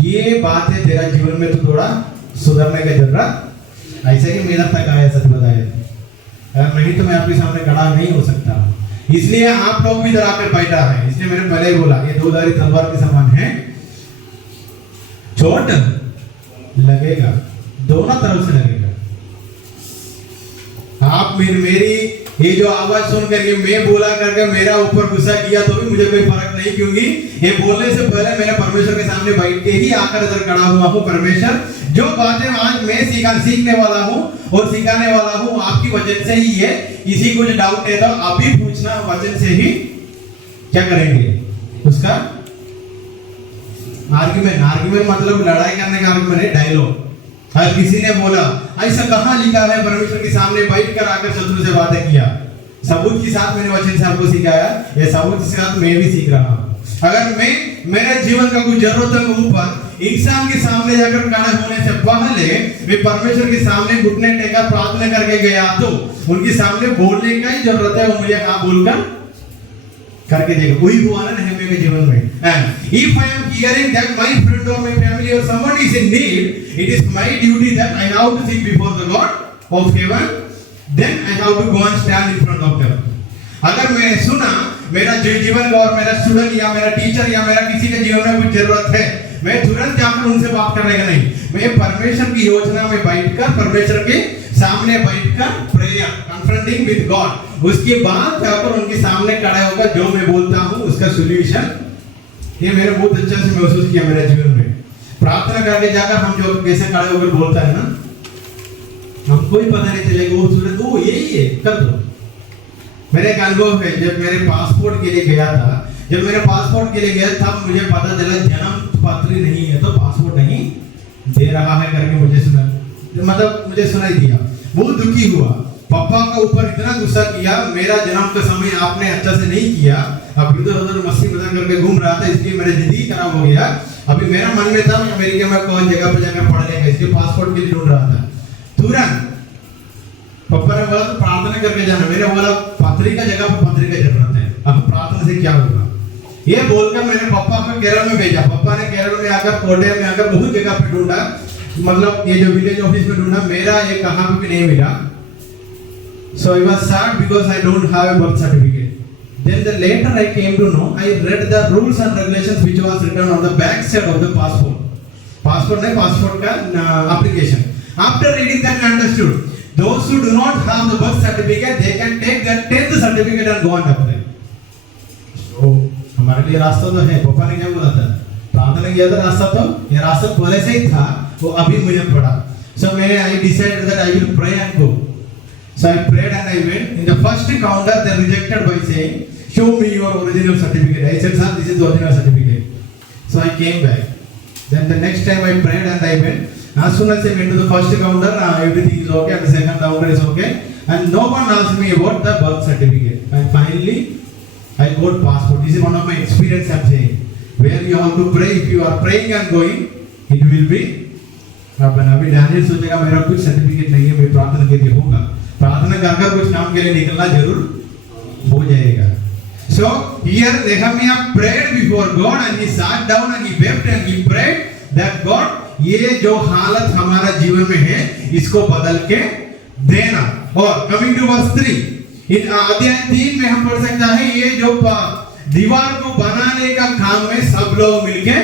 ये बातें तेरा जीवन में तो थोड़ा सुधरने की जरूरत। ऐसे ही मेरा तक आया, सच बताया, अगर नहीं तो मैं आपके सामने खड़ा नहीं हो सकता। इसलिए आप लोग भी इधर आकर बैठा है। इसलिए मैंने पहले ही बोला ये दो-धारी तलवार के समान है, चोट लगेगा, दोनों तरफ से लगेगा। आप मेरी ये जो आवाज सुन करके मैं बोला करके मेरा ऊपर गुस्सा किया तो भी मुझे कोई फर्क नहीं, क्योंकि ये बोलने से पहले मैंने परमेश्वर के सामने बैठ के ही आकर इधर खड़ा हुआ हूँ। परमेश्वर जो बातें आज मैं सीखने वाला हूँ और सिखाने वाला हूँ आपकी वजह से ही है। किसी को जो डाउट है तो अभी पूछना, वचन से ही क्या करेंगे उसका आर्ग्यूमेंट मतलब लड़ाई करने का आर्ग्यूमेंट है, डायलॉग। अगर किसी ने बोला ऐसा कहाँ लिखा है परमेश्वर के सामने बैठ कर आकर शत्रु से बातें किया, सबूत के साथ मैंने वचन से आपको सिखाया, ये सबूत के साथ मैं भी सीख रहा हूँ। अगर मैं मेरे जीवन का कुछ जरूरतों के ऊपर इंसान के सामने जाकर खड़े होने से पहले मैं परमेश्वर के सामने घुटने टेकर प्रार्थना करके गया तो उनके सामने बोलने का ही जरूरत है, वो मुझे हाँ बोलकर करके देगा। वही हुआ ना नहम्याह के जीवन में। And if I am hearing that my friend or my family or someone is in need, it is my duty that I have to seek before the God of heaven, then I have to go and stand in front of them. अगर मैंने सुना मेरा जीवन का और मेरा student या मेरा टीचर या मेरा किसी के जीवन में कुछ जरूरत है, मैं तुरंत जाकर उनसे बात करने का नहीं, मैं परमेश्वर की योजना में बैठकर परमेश्वर के सामने बैठकर प्रेयर कन्फ्रंटिंग विद गॉड, उसके बाद जाकर उनके सामने खड़ा होकर जो मैं बोलता हूँ उसका सॉल्यूशन। ये मैंने बहुत अच्छे से महसूस किया मेरे जीवन में। प्रार्थना करके जाकर हम जो कैसे खड़े होकर बोलता है ना, हमको ही पता नहीं चलेगा वो सूरत वो यही है, कर दो। मेरे एक अनुभव है, जब मेरे पासपोर्ट के लिए गया था, जब मेरे पासपोर्ट के लिए गया तब मुझे पता चला जन्म पत्री नहीं है तो पासपोर्ट नहीं दे रहा है करके मुझे सुना, मतलब मुझे सुनाई दिया। बहुत दुखी हुआ, पापा का ऊपर इतना गुस्सा किया, मेरा जन्म का समय आपने अच्छा से नहीं किया, अब इधर उधर मस्ती मजाक करके घूम रहा था, इसलिए मेरी जिंदगी खराब हो गया। अभी मेरा मन में था मैं अमेरिका में कौन जगह पे जाकर पढ़ने का, इसके पासपोर्ट के लिए ढूंढ रहा था। तुरंत पापा ने बोला तो प्रार्थना करके जाना, मैंने बोला पत्री का जगह पर पत्री का जरूरत है, अब प्रार्थना से क्या होगा? ये बोलकर मैंने पापा को केरल में भेजा। पापा ने केरल में आकर कोटे में आकर बहुत जगह पे ढूंढा, मतलब ये जो विलेज ऑफिस में ढूंढा, मेरा ये कहाँ पे भी नहीं मिला। So I was sad because I don't have a birth certificate. Then later I came to know, I read the rules and regulations which was written on the back side of the passport. Passport नहीं, passport का application. After reading that I understood, those who do not have the birth certificate, they can take that 10th certificate and go and apply. So हमारे लिए रास्ता तो है। पापा ने क्या बोला था? प्रार्थना किया था, रास्ता तो ये रास्ता पहले से ही था, वो अभी मुझे पड़ा। So I decided that I will pray and go. So I prayed and I went. In the first counter, they rejected by saying, "Show me your original certificate." I said, "Sir, this is the original certificate." So I came back. Then the next time I prayed and I went. As soon as I went to the first counter, everything is okay, and the second counter is okay, and no one asked me about the birth certificate. And finally, I got passport. This is one of my experience I'm saying. Where you have to pray. If you are praying and going, it will be. अभी Daniel सोचेगा मेरा कुछ certificate नहीं है, मैं प्रार्थना के लिए होगा, प्रार्थना कर कुछ काम के लिए निकलना जरूर हो जाएगा। So here Nehemiah prayed before God and he sat down and he wept and he prayed that God, ये जो हालत हमारा जीवन में है इसको बदल के देना। और coming to verse 3, अध्याय 3 में हम पढ़ सकता है ये जो दीवार को बनाने का काम में सब लोग मिलके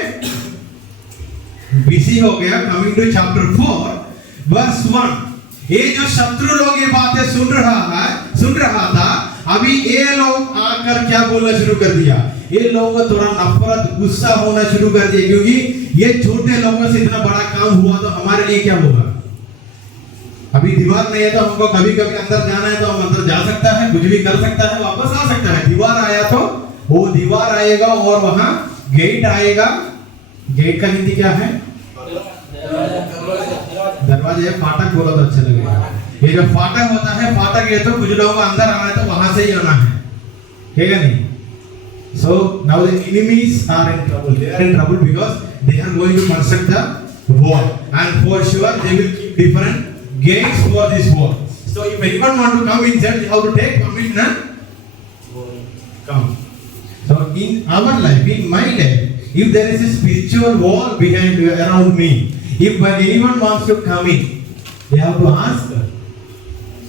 बिजी हो गया। कमिंग टू चैप्टर 4 वर्स 1, ये जो शत्रु लोग ये बातें सुन रहा था, अभी ये लोग आकर क्या बोलना शुरू कर दिया, ये लोगों को थोड़ा नफरत गुस्सा होना शुरू कर दिया, क्योंकि ये छोटे लोगों से इतना बड़ा काम हुआ तो हमारे लिए क्या होगा। अभी दीवार नहीं है तो हमको कभी कभी अंदर जाना है तो हम अंदर जा सकता है, कुछ भी कर सकता है, वापस आ सकता है। दीवार आया तो वो दीवार आएगा और वहां गेट आएगा। गेट का हिंदी क्या है? दरवाजे। फाटक बोला तो अच्छा लगेगा। ये जो फाटक होता है, फाटक ये तो कुछ लोगों को अंदर आना है तो वहां से ही आना है, ठीक है नहीं? So now the enemies are in trouble. They are in trouble because they are going to construct the wall, and for sure they will keep different gates for this wall. So if anyone want to come inside, they have to take permission and come. So in our life, in my life, if there is a spiritual wall behind around me, if anyone wants to come in, they have to ask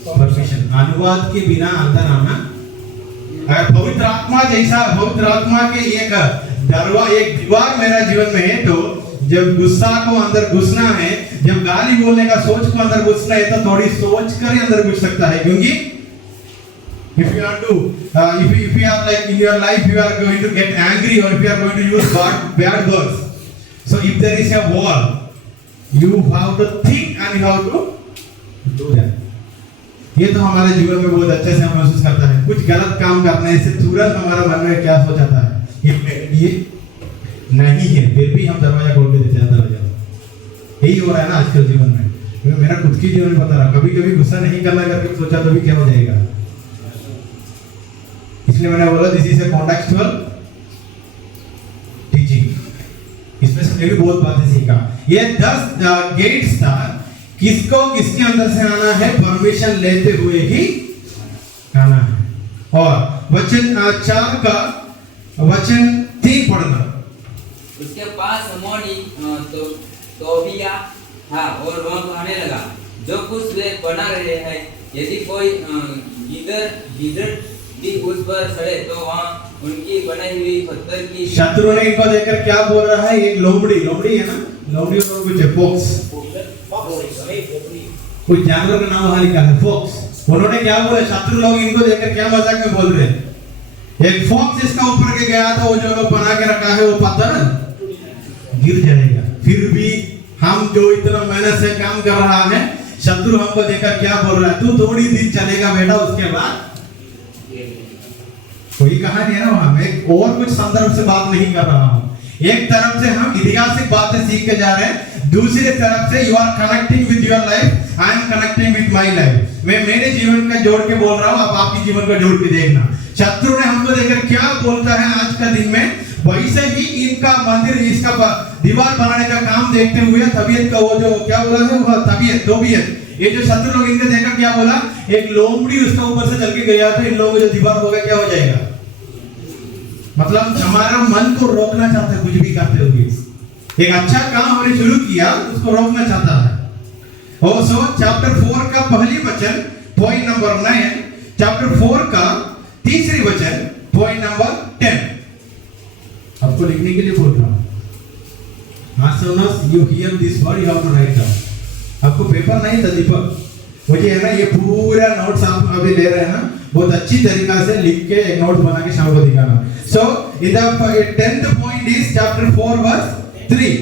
permission. अनुवाद के बिना अंदर आना। अगर पवित्र आत्मा जैसा, पवित्र आत्मा के एक दीवार मेरा जीवन में है, तो जब गुस्सा को अंदर घुसना है, जब गाली बोलने का सोच को अंदर घुसना है, तो थोड़ी सोच कर ही अंदर घुस सकता है। क्योंकि if you are to if you are like in your life you are going to get angry, or if you are going to use bad words, so if there is a wall, you have to think and you have to do that। ये तो हमारे जीवन में बहुत अच्छे से हम महसूस करता है। कुछ गलत काम करने से तुरंत हमारा मन में क्या हो जाता है, ये नहीं है, फिर भी हम दरवाजा खोल के देते हैं दरवाजा। यही हो रहा है ना आजकल जीवन में। मेरा खुद की जीवन में पता रहा, कभी कभी गुस्सा नहीं करना करके सोचा तो भी क्या हो जाएगा। इसलिए मैंने बोला this is a contextual teaching. इसमें से मैंने भी बहुत बातें सीखा। ये 10 गेट्स था, किसको किसके अंदर से आना है, परमिशन लेते हुए ही आना है। और वचन 4 का वचन 3 पढ़ना। उसके पास अमोनी तोबिया था और वह कहने लगा, जो कुछ वे बना रहे हैं, यदि कोई गिदड़ भी उस पर चढ़े तो वहाँ उनकी बनाई हुई पत्थर की। शत्रु ने इनको देखकर क्या बोल रहा है, एक लोमड़ी है ना, लोमड़ी और कुछ फॉक्स, कोई जानवर का नाम वहां लिखा है फॉक्स। उन्होंने क्या बोला, शत्रु लोग इनको देखकर क्या मजाक में बोल रहे हैं, एक फॉक्स इसका ऊपर के गया तो वो जो लोग बना के रखा है वो पत्थर गिर जाएगा। फिर भी हम जो इतना मेहनत से काम कर रहा है, शत्रु हमको देखकर क्या बोल रहा है, तू थोड़ी दिन चलेगा बेटा, उसके बाद कोई कहानी है ना वहां। मैं और कुछ संदर्भ से बात नहीं कर रहा हूं। एक तरफ से हम ऐतिहासिक बातें सीख के जा रहे हैं, दूसरी तरफ से you are connecting with your life, I am connecting with my life. मैं मेरे जीवन का जोड़ के बोल रहा हूं, आप आपके जीवन का जोड़ के देखना। शत्रु ने हमको देखकर क्या बोलता है आज का दिन में, वैसे ही इनका मंदिर, इसका दीवार बनाने का काम देखते हुए तबीयत का वो जो क्या बोला है, वो तबीयत, ये जो शत्रु लोग इनके देखकर क्या बोला, एक लोमड़ी उसका ऊपर से चल के गया तो इन लोगों को जो दीवार होगा क्या हो जाएगा। मतलब हमारा मन को रोकना चाहता है कुछ भी करते हुए। एक अच्छा काम हमने शुरू किया, उसको रोकना चाहता है। और सो चैप्टर 4 का पहली वचन पॉइंट नंबर 9, चैप्टर 4 का तीसरी वचन पॉइंट नंबर 10 आपको लिखने के लिए बोल रहा हूं। As soon as you hear this word, you have to write down। आपको पेपर नहीं था दीपक, मुझे है ना, ये पूरा नोट्स आप अभी ले रहे हैं ना, बहुत अच्छी तरीका से लिख के एक नोट बना के शाम को दिखाना। So in the 10th point is chapter 4 verse 3.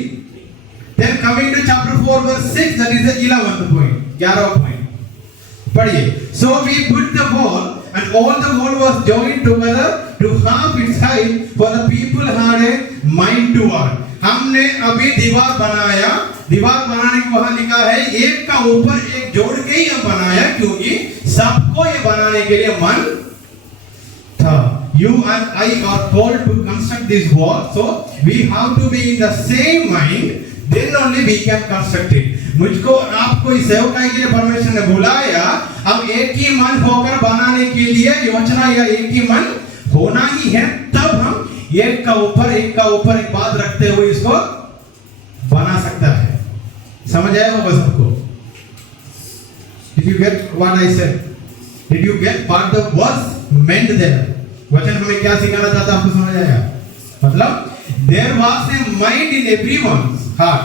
Then coming to chapter 4 verse 6, that is the 11th point, 11th point। पढ़िए। So we put the wall and all the wall was joined together to half its height, for the people had a mind to work। हमने अभी दीवार बनाया, दीवार बनाने के वहां लिखा है एक का ऊपर एक जोड़ के ही हम बनाया, क्योंकि सबको ये बनाने के लिए मन था। You and I are called to construct this wall, so we have to be in the same mind, then only we can construct it। मुझको आपको इस सेवकाई के लिए परमेश्वर ने बुलाया, हम एक ही मन होकर बनाने के लिए योजना या एक ही मन होना ही है, तब हम एक का ऊपर एक बात रखते हुए इसको बना सकता है। समझ आया होगा सबको? Did you get what I said? Did you get what the verse meant there? वचन हमें क्या सिखाना चाहता है, आपको समझ आया? मतलब there was a mind in everyone's heart,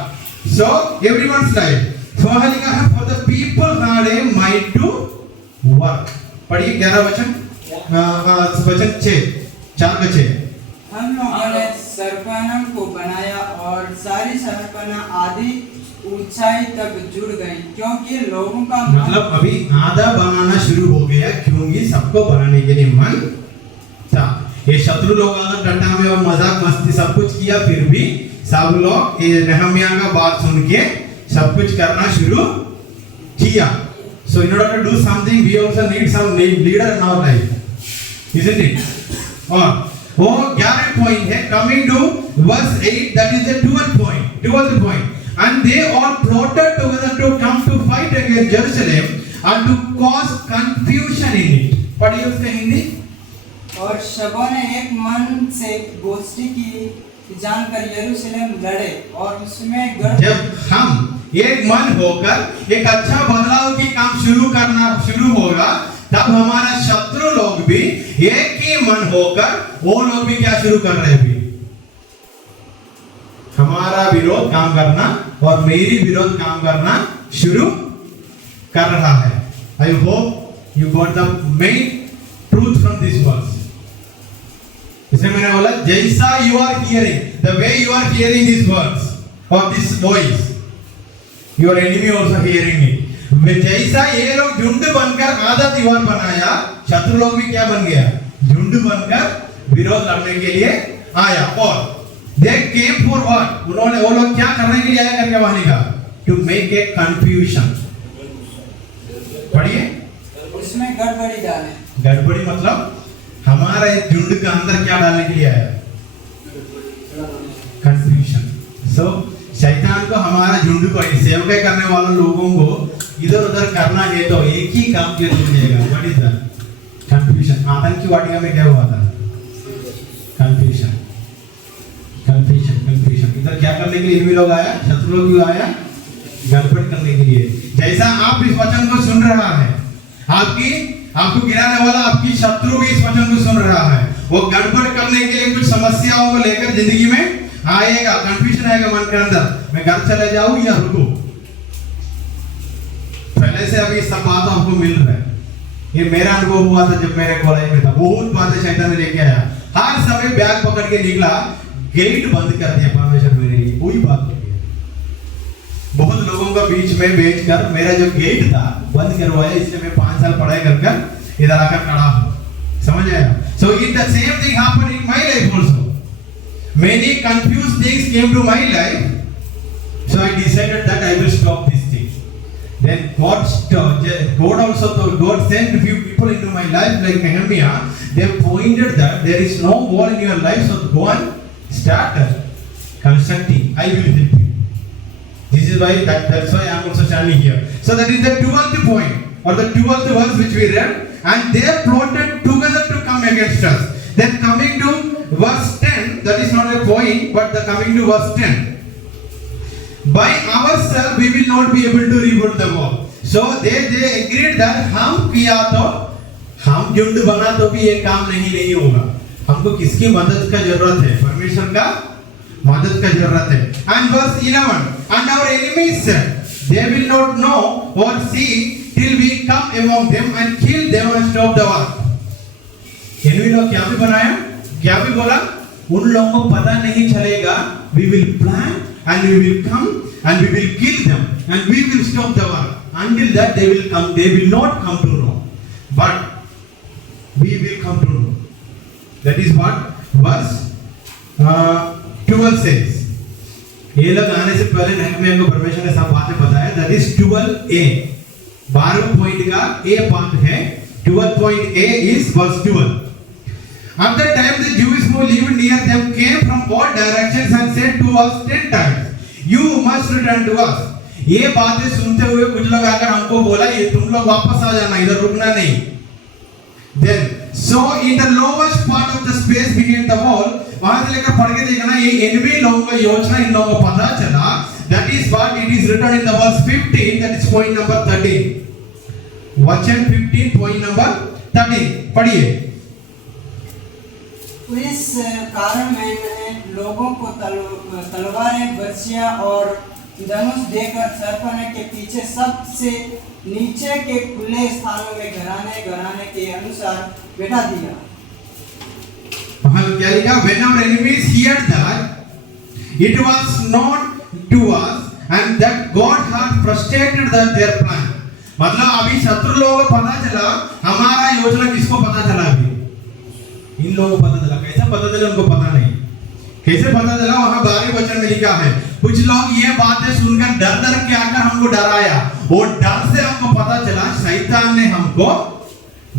so everyone's life। वहाँ लिखा है for the people had a mind to work। पढ़िए 11 वचन। वचन 4:6 हम लोगों ने सरपना को बनाया और सारी सरपना आधी ऊंचाई तक जुड़ गई क्योंकि लोगों का मतलब अभी आधा बनाना शुरू हो गया क्योंकि सबको बनाने के लिए मन था। ये शत्रु लोग अगर डंडा में और मजाक मस्ती सब कुछ किया फिर भी सब लोग ये नेहमिया का बात सुन के सब कुछ करना शुरू किया। So in order to do something we also need some leader in our life, isn't it? और वो 11 पॉइंट है। Coming to verse 8, that is the 12th point. And they all plotted together to come to fight against Jerusalem and to cause confusion in it. पढ़िए उसका हिंदी। और सबों ने एक मन से गोष्ठी की जानकर यरूशलेम लड़े और उसमें जब हम एक मन होकर एक अच्छा बदलाव की काम शुरू होगा तब हमारा शत्रु लोग भी एक ही मन होकर वो लोग भी क्या शुरू कर रहे हैं, हमारा विरोध काम करना और मेरी विरोध काम करना शुरू कर रहा है। I hope you got the main truth from this verse. इसमें मैंने बोला जैसा you are hearing, the way you are hearing this words और this voice, your enemy also hearing it. जैसा ये लोग झुंड बनकर आधा दीवार बनाया, शत्रु लोग भी क्या बन गया, झुंड बनकर विरोध लड़ने के लिए आया। और they came for what, उन्होंने वो लोग क्या करने के लिए आया करके वहां लिखा, to make a confusion। पढ़िए, उसमें गड़बड़ी डाले। गड़बड़ी मतलब हमारा एक झुंड के अंदर क्या डालने के लिए आया, कंफ्यूजन। सो शैतान को हमारा झुंड को सेवकाई करने वाले लोगों को इधर उधर करना है तो एक ही काम के लिए जाएगा, व्हाट इज दैट, कंफ्यूजन। आतंकी वाटिका में क्या हुआ था, कंफ्यूजन। इधर क्या करने के लिए इनमें लोग आया, शत्रु लोग भी आया गड़बड़ करने के लिए। जैसा आप इस वचन को सुन रहा है, आपको गिराने वाला आपकी शत्रु भी इस वचन को सुन रहा है, वो गड़बड़ करने के लिए कुछ समस्याओं को लेकर जिंदगी में आएगा, कंफ्यूजन आएगा मन के अंदर, मैं घर चले जाऊं या रुकूं। पहले से अभी सब बात आपको मिल रहा है, ये मेरा अनुभव हुआ था जब मेरे कॉलेज में था। बहुत बातें शैतान ने लेके आया, हर समय बैग पकड़ के निकला, गेट बंद कर दिया परमेश्वर मेरे लिए, कोई बात नहीं। बहुत लोगों का बीच में भेजकर मेरा जो गेट था बंद करवाया, इसलिए मैं 5 साल पढ़ाई कर इधर आकर खड़ा हूं। समझ आया? So it the same thing happened in my life also. Many confused things came to my life, so I decided that I will stop these things. Then God sent a few people into my life like Nehemiah. They pointed that there is no wall in your life, so go and start constructing. I will help you. This is why that's why I am also standing here. So that is the 12th point or the 12th verse which we read, and they plotted together to come against us. Then coming to verse 10, that is not a point, but the coming to verse 10. By ourselves we will not be able to rebuild the wall. So they agreed that हम किया तो हम झुंड बना तो भी ये काम नहीं होगा, हमको किसकी मदद का जरूरत है, परमेश्वर का मदद का जरूरत है। And verse 11, and our enemies said, they will not know or see till we come among them and kill them and stop the war. Enemy लोग क्या भी बनाया, क्या भी बोला, उन लोगों को पता नहीं चलेगा। We will plan and we will come and we will kill them and we will stop the war. Until that they will come, they will not come to know, but we will come to know. That is what verse 12 says. ये लोग आने से पहले नहमिया को परमेश्वर ने सब बातें बताया। That is 12a, 12 पॉइंट का a पार्ट है। 12.a is verse 12. At that time the Jews who lived near them came from all directions and said to us 10 times, you must return to us. ये बातें सुनते हुए कुछ लोग आकर हमको बोला, ये तुम लोग वापस आ जाना, इधर रुकना नहीं। Then so in the lowest part of the space between the wall, वहां से लेकर पढ़ के देखना, ये एनिमी लोगों का योजना इन लोगों को पता चला। That is what it is written in the verse 15, that is point number 13. वचन 15 point number 13 पढ़िए। इस कारण मैंने लोगों को तलवारें, बर्छियां और धनुष देकर सरपने के पीछे सबसे नीचे के खुले स्थानों में घराने के अनुसार बैठा दिया। वहां क्या लिखा? When our enemies heard that, it was not to us, and that God had frustrated their plan. मतलब अभी शत्रु लोगों को पता चला, हमारा योजना किसको पता चला? अभी इन लोगों को पता चला। कैसे पता चला उनको पता नहीं। कैसे पता चला? वहां 12वें वचन में लिखा है, कुछ लोग ये बातें सुनकर डर के आकर हमको डराया, और डर से हमको पता चला शैतान ने हमको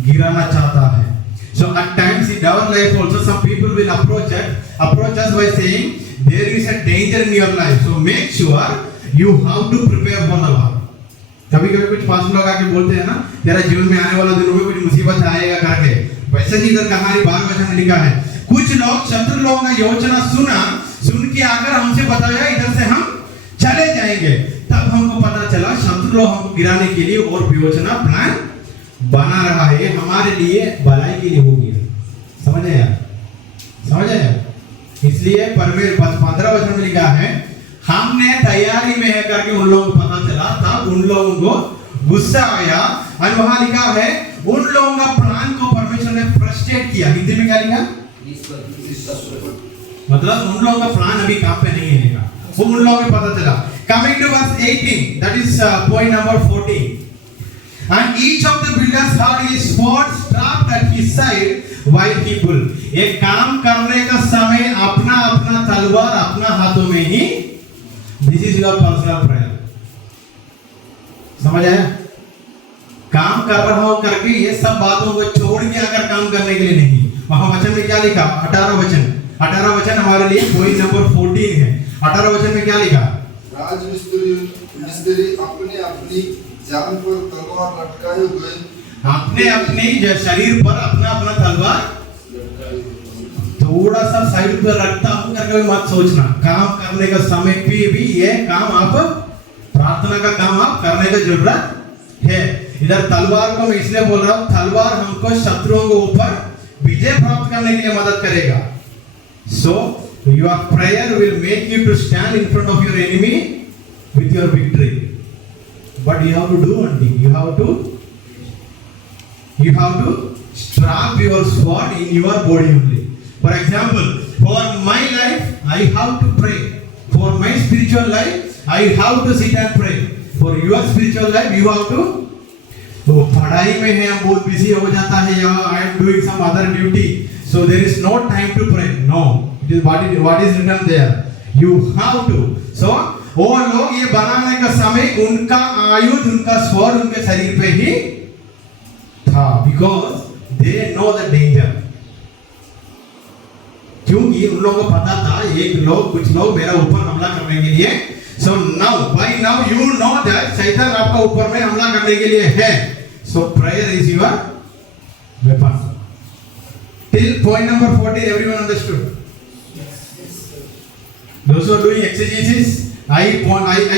गिराना चाहता है। So at times in our life also some people will approach us by saying there is a danger in your life, so make sure you have to prepare for the war. कभी कुछ पास लोग आके बोलते हैं ना, तेरा जीवन में आने वाला दिनों में कुछ मुसीबत आएगा करके, वैसे ही इधर कहानी 12वें वचन में लिखा है, कुछ लोग शत्रु लोगों का योजना सुन के आकर हमसे बताया इधर से हम चले जाएंगे। तब हमको पता चला शत्रु लोग हमको गिराने के लिए और योजना प्लान बना रहा है, हमारे लिए भलाई के लिए हो गया। समझ आया? इसलिए 15 वचन में लिखा है, हमने तैयारी में है करके उन लोगों को पता चला, तब उन लोगों को गुस्सा आया, और वहां लिखा है उन लोगों का प्लान को परमेश्वर ने फ्रस्ट्रेट किया। हिंदी में क्या लिखा? मतलब उन लोगों का प्लान अभी काम पे नहीं है, वो उन लोगों को पता चला। Coming to verse 18, that is point number 14. And each of the builders had his sword strapped at his side while he pulled. ये काम करने का समय अपना तलवार अपना हाथों में ही। This is your personal prayer. समझ आया? काम कर रहा हूं करके ये सब बातों को छोड़ के अगर काम करने के लिए नहीं। वहां वचन में क्या लिखा? 18 वचन हमारे लिए पॉइंट नंबर 14 है। 18 वचन में क्या लिखा? मिस्त्री अपनी जान पर तलवार लटकाए हुए, अपने शरीर पर अपना तलवार थोड़ा सा साइड पर रखता हूं करके मत सोचना। काम करने का समय पे भी ये काम आप प्रार्थना का काम आप करने का जरूरत है। इधर तलवार को मैं इसलिए बोल रहा हूं, तलवार हमको शत्रुओं के ऊपर विजय प्राप्त करने के लिए मदद करेगा। So your prayer will make you to stand in front of your enemy with your victory. But you have to do one thing. You have to strap your sword in your body only. For example, for my life, I have to pray. For my spiritual life, I have to sit and pray. For your spiritual life, you have to. तो पढ़ाई में है, हम बहुत busy हो जाता है, या I am doing some other duty, so there is no time to pray. No, it is what is written there. You have to. So वो लोग ये बनाने का समय उनका आयुध, उनका स्वord उनके शरीर पे ही था, because they know the danger. क्योंकि उन लोगों को पता था कुछ लोग मेरा ऊपर हमला करने के लिए। So by now you know that शैतान आपका ऊपर में हमला करने के लिए है। So prayer is your weapon. Till point number 14, everyone understood? Those who are doing exegesis, I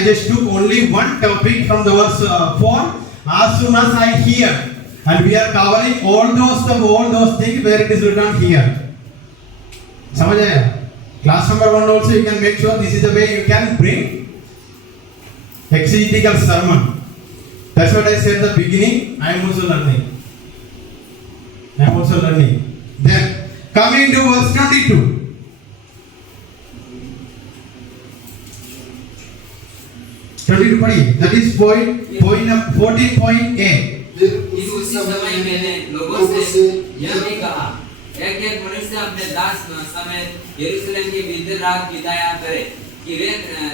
just took only one topic from the verse 4. As soon as I hear, and we are covering all those things where it is written here. समझ आया? Class number 1 also you can make sure this is the way you can bring exegetical sermon. That's what I said at the beginning. I am also learning. Then coming to verse 22. 22 पढ़िए। That is point 14.a. इस समय मैंने लोगों से यह भी कहा, एक मनुष्य अपने दास समेत यरूशलेम के भीतर रात बिताया करे, कि वे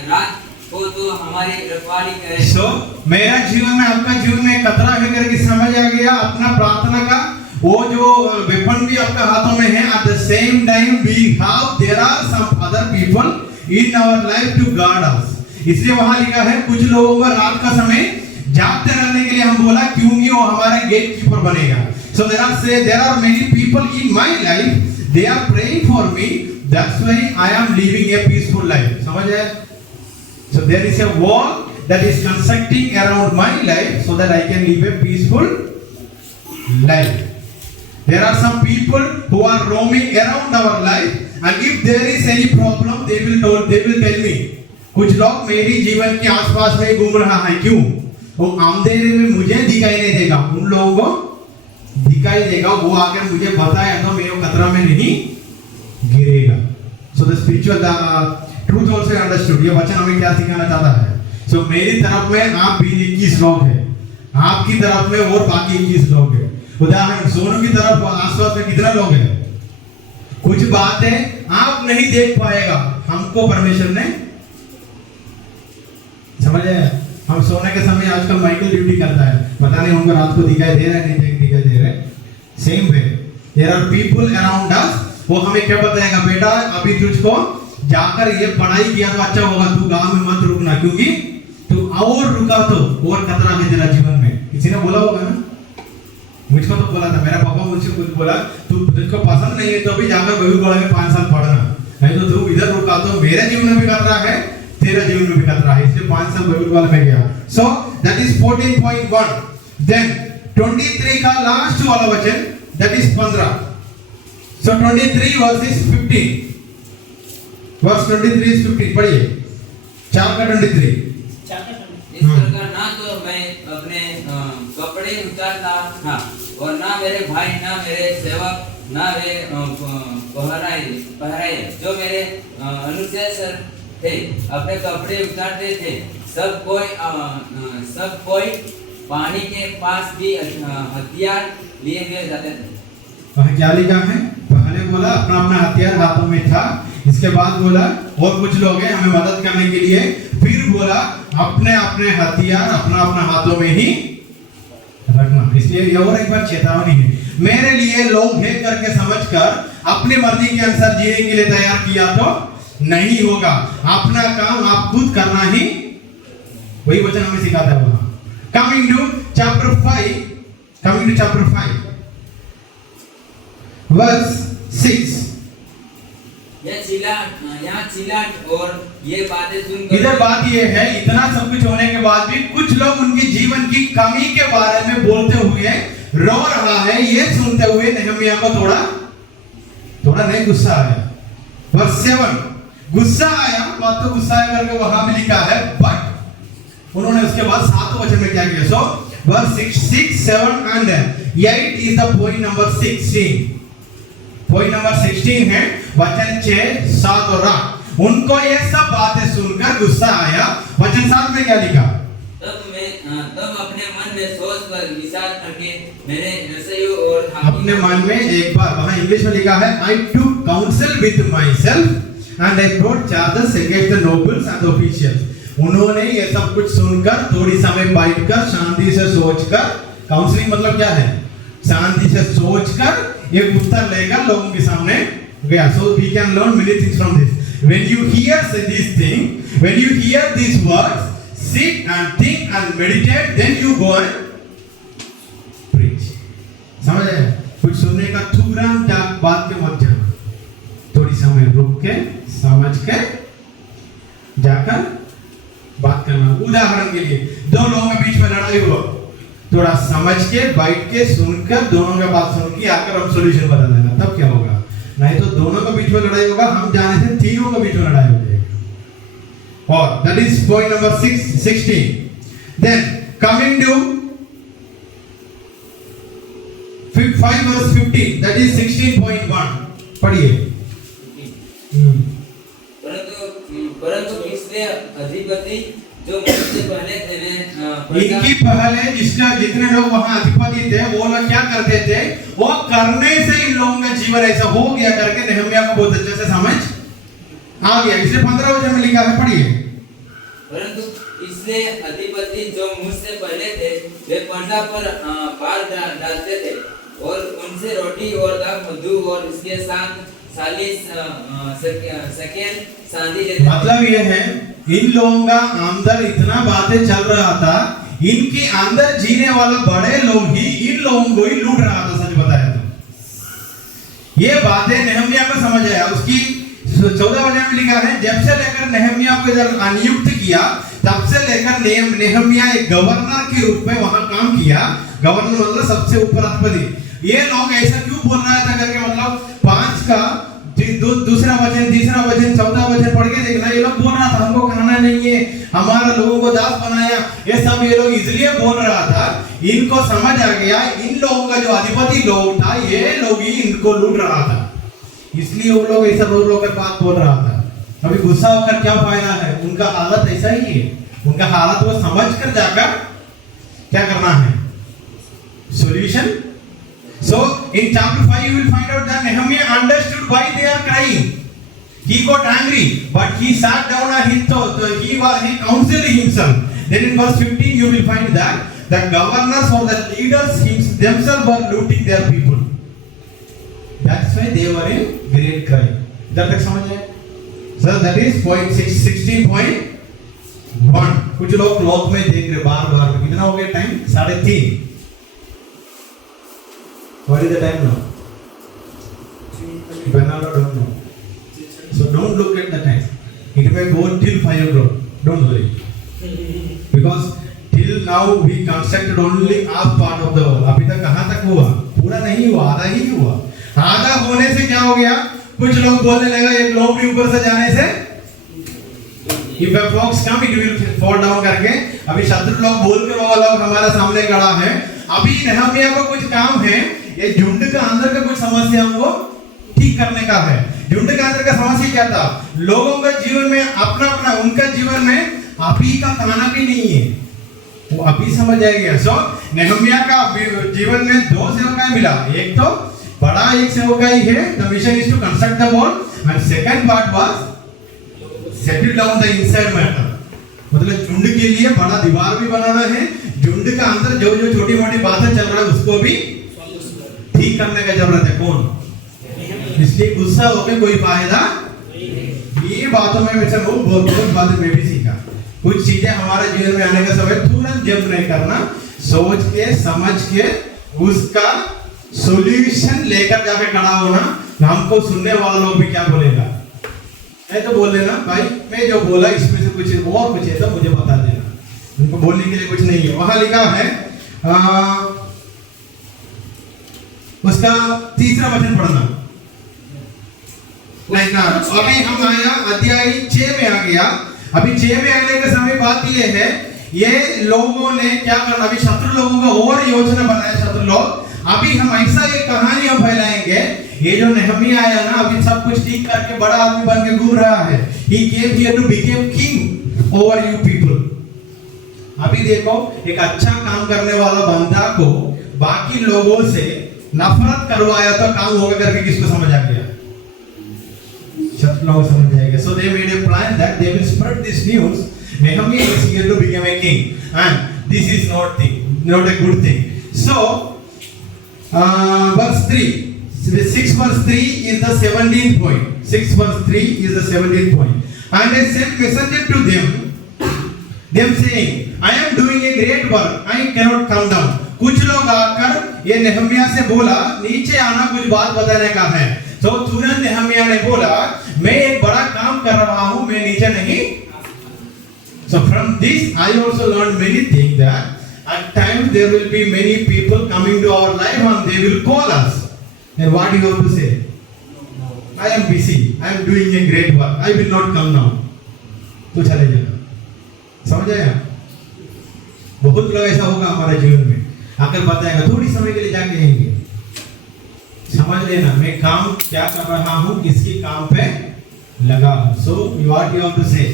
रात को तो हमारी रखवाली करे। So मेरा जीवन में आपका जीवन में कतरा है करके समझ आ गया अपना प्रार्थना का वो जो वेपन भी आपका हाथों में है। At the same time there are some other people in our life to guard us. इसलिए वहां लिखा है कुछ लोगों को रात का समय जागते रहने के लिए हम बोला, क्योंकि वो हमारे गेट कीपर बनेगा। So there are many people in my life, they are praying for me, that's why I am living a peaceful life. समझ आया? So there is a wall that is constructing around my life so that I can live a peaceful life. There are some people who are roaming around our life, and if there is any problem, they will tell me. कुछ लोग मेरी जीवन के आसपास में घूम रहा है, क्यों? वो अंधेरे में मुझे दिखाई नहीं देगा, उन लोगों को दिखाई देगा, वो आकर मुझे बताया तो मैं वो खतरा में नहीं गिरेगा। So the spiritual truth also understood. ये वचन हमें क्या सिखाना चाहता है? सो मेरी तरफ में आप भी 21 लोग हैं, आपकी तरफ में और बाकी 21 लोग हैं। उदाहरण सोनू की तरफ आसपास में कितना लोग हैं? कुछ बातें आप नहीं देख पाएगा, हमको परमेश्वर ने, समझ आया? हम सोने के समय आजकल माइकल ड्यूटी करता है, पता नहीं उनको रात को दिखाई दे रहा है नहीं दिखाई दे रहा है। Same way there are people around us, वो हमें क्या बताएगा? बेटा अभी तुझको जाकर ये पढ़ाई किया तो अच्छा होगा, तू गांव में मत रुकना, क्योंकि तू और रुका तो और खतरा है तेरा जीवन में। किसी ने बोला होगा ना, मुझको तो बोला था, मेरा पापा मुझसे कुछ बोला, तू तुझको पसंद नहीं है तो भी जाकर बबीगोड़ा में 5 साल पढ़ना, नहीं तो तू इधर रुका तो मेरे जीवन में भी खतरा है, तेरा जीवन में भी खतरा है, इसलिए 5 साल बबीगोड़ा में गया। सो दैट इज 14.1। देन 23 का लास्ट वाला वचन, that is 15। So 23 verses 15, verse 23 is 15, पढ़िए 4 का 23। इस प्रकार ना तो मैं अपने कपड़े उतारता था, और ना मेरे भाई, ना मेरे सेवक, ना वे पहराए जो मेरे अनुचर थे अपने कपड़े उतारते थे। सब कोई पानी के पास भी हथियार लिए हुए जाते थे। वहाँ क्या लिखा है? पहले बोला अपना अपना हथियार हाथों में था, इसके बाद बोला और कुछ लोग हैं हमें मदद करने के लिए, फिर बोला अपने अपने हथियार अपना अपना हाथों में ही रखना। इसलिए ये और एक बार चेतावनी है, मेरे लिए लोग है करके समझकर अपनी मर्जी के अनुसार जीने के लिए तैयार किया तो नहीं होगा, अपना काम आप खुद करना ही, वही वचन हमें सिखाता है वहां। Coming to chapter 5 verse 6। यहाँ चिल्लाहट और ये बातें सुनकर, इधर बात ये है, इतना सब कुछ होने के बाद भी कुछ लोग उनकी जीवन की कमी के बारे में बोलते हुए रो रहा है, ये सुनते हुए नहम्याह को थोड़ा नहीं गुस्सा आया। वर्स 7, गुस्सा आया, बात तो गुस्सा आया करके वहां भी लिखा है, बट उन्होंने उसके बाद 7 वचन में क्या किया? So verse 6, 7 and 8 is the point number 16। Point number 16 है वचन 6, 7 और 8। उनको ये सब बातें सुनकर गुस्सा आया। वचन 7 में क्या लिखा? तब अपने मन में सोच कर विचार करके मैंने रसोइयों और अपने मन में, एक बार वहां इंग्लिश में लिखा है, I took counsel with myself and I brought charges against the nobles and the officials। उन्होंने ये सब कुछ सुनकर थोड़ी समय बैठकर शांति से सोचकर, काउंसलिंग मतलब क्या है? शांति से सोचकर एक उत्तर लेकर लोगों के सामने गया। So we can learn many things from this. When you hear this thing, when you hear these words, sit and think and meditate, then you go and preach। समझ आया? कुछ सुनने का तुरंत बात के मत जाना, थोड़ी समय रुक के समझ के जाकर बात करना। उदाहरण के लिए 2 लोगों के बीच में लड़ाई हुआ, थोड़ा समझ के बैठ के सुनकर दोनों की बात सुन के आकर हम सॉल्यूशन बता देना, तब क्या होगा? नहीं तो दोनों के बीच में लड़ाई होगा, हम जाने से तीनों के बीच में लड़ाई हो जाएगी। और that is point number 16। Then coming to 5 verse 15, that is 16.1, पढ़िए। परंतु पिछले अधिपति जो मुझसे पहले थे, इनकी पहले जितने लोग वहां अधिपति थे वो लोग क्या करते थे, वो करने से इन लोगों का जीवन ऐसा हो गया करके नहम्याह को बहुत अच्छे से समझ आ गया। इसलिए 15 वचन में लिखा है, पढ़िए। परंतु इसलिए अधिपति जो मुझसे पहले थे वे प्रजा पर भार डालते थे और उनसे रोटी और दाख मधु और इसके साथ 40 सेकेंड चांदी लेते। मतलब ये है, इन लोगों का अंदर इतना बातें चल रहा था, इनके अंदर जीने वाला बड़े लोग ही इन लोगों को ही लूट रहा था। सच बताया तो ये बातें नहम्याह को समझ आया। उसकी 14 वचन में लिखा है, जब से लेकर नहम्याह को इधर नियुक्त किया तब से लेकर नहम्याह एक गवर्नर के रूप में वहां काम किया। गवर्नर मतलब सबसे ऊपर अधिपति। ये लोग ऐसा क्यों बोल रहा था करके, मतलब 5 का दूसरा वचन, तीसरा वचन, 14 वचन पढ़ के देखना, ये लोग बोल रहा था हमको खाना नहीं हमारा लोगों को दास बनाया, ये सब ये लोग इसलिए बोल रहा था, इनको समझ आ गया इन लोगों का जो अधिपति लोग था ये लोग ही इनको लूट रहा था, इसलिए वो लोग ऐसा रो रो कर बात बोल रहा था। अभी गुस्सा होकर क्या फायदा है, उनका हालत ऐसा ही है, उनका हालत को समझ कर जाकर क्या करना है, solution. So in chapter 5 you will find out that Nehemiah understood why they are crying. He got angry, but he sat down and he counseled himself. Then in verse 15 you will find that the governors or the leaders themselves were looting their people. That's why they were in great cry. इधर तक समझ आए? So that is point 16.1. कुछ लोग clock में देख रहे बार-बार, कितना हो गया time? 3:30. What is the time now? Bernardo don't know. So don't look at the time. It may go till 5 o'clock. Don't worry. Because till now we constructed only half part of the wall. अभी तक कहाँ तक हुआ? पूरा नहीं हुआ, आधा ही हुआ. आधा होने से क्या हो गया? कुछ लोग बोलने लगा एक लोग भी ऊपर से जाने से If a fox come it will fall down करके अभी शत्रु लोग बोल के वो लोग हमारे सामने खड़ा है. अभी नहम्याह को कुछ काम है, ये झुंड का अंदर का कुछ समस्या को ठीक करने का है. झुंड का अंदर का समस्या क्या था? लोगों का जीवन में अपना अपना, उनका जीवन में अभी का खाना भी नहीं है, वो अभी समझ आएगा. सो नहम्याह का जीवन में 2 सेवकाई मिला, एक तो बड़ा एक सेवकाई है, the mission is to construct the wall, and second part was settle down the inside matter. मतलब झुंड के लिए बड़ा दीवार भी बनाना है, झुंड का अंदर जो जो छोटी मोटी बातें चल रहा है उसको भी ठीक करने का जरूरत है. कौन? इसलिए गुस्सा होकर कोई फायदा. ये बातों में वैसे बहुत बातें मैं भी सीखा. कुछ चीजें हमारे जीवन में आने का समय तुरंत जंप नहीं करना, सोच के समझ के उसका सॉल्यूशन लेकर जाके खड़ा होना. हमको सुनने वाला लोग भी क्या बोलेगा, है तो बोल लेना भाई मैं जो बोला इसमें से कुछ और कुछ है तो मुझे बता देना. उनको बोलने के लिए कुछ नहीं है. वहां लिखा है उसका 3रा वचन पढ़ना. नहीं ना, अभी हम आया अध्याय 6 में आ गया. अभी 6 में आने के समय बात ये है, ये लोगों ने क्या करना, अभी शत्रु लोगों का और योजना बनाया शत्रु लोग. अभी हम ऐसा एक कहानी हम फैलाएंगे, ये जो नहम्याह आया ना अभी सब कुछ ठीक करके बड़ा आदमी बन के घूम रहा है. He came here to become king over you people. अभी देखो एक अच्छा काम करने वाला बंदा को बाकी लोगों से नफरत करवाया तो काम होगा करके किसको समझ आ गया? शत्रु लोग समझ जाएंगे. So they made a plan that they will spread this news. Nehemiah is here to become a king, and this is not a good thing. So verse 3. 6 verse 3 is the 17th point. 6 verse 3 is the 17th point. And they sent messenger to them saying, I am doing a great work, I cannot come down. कुछ लोग आकर ये नहम्याह से बोला नीचे आना, कुछ बात बताने का है. तो तुरंत नहम्याह ने बोला मैं एक बड़ा काम कर रहा हूँ, मैं नीचे नहीं. So from this I also learned many things, that at times there will be many people coming to our life and they will call us. And what do you have to say? I am busy. I am doing a great work. I will not come now. तो चले जाना. समझ आया? बहुत लोग ऐसा होगा हमारे जीवन में, आकर बताएगा थोड़ी समय के लिए जाके आएंगे. समझ लेना मैं काम क्या कर रहा हूँ, किसकी काम पे लगा हूँ. So what you have to say?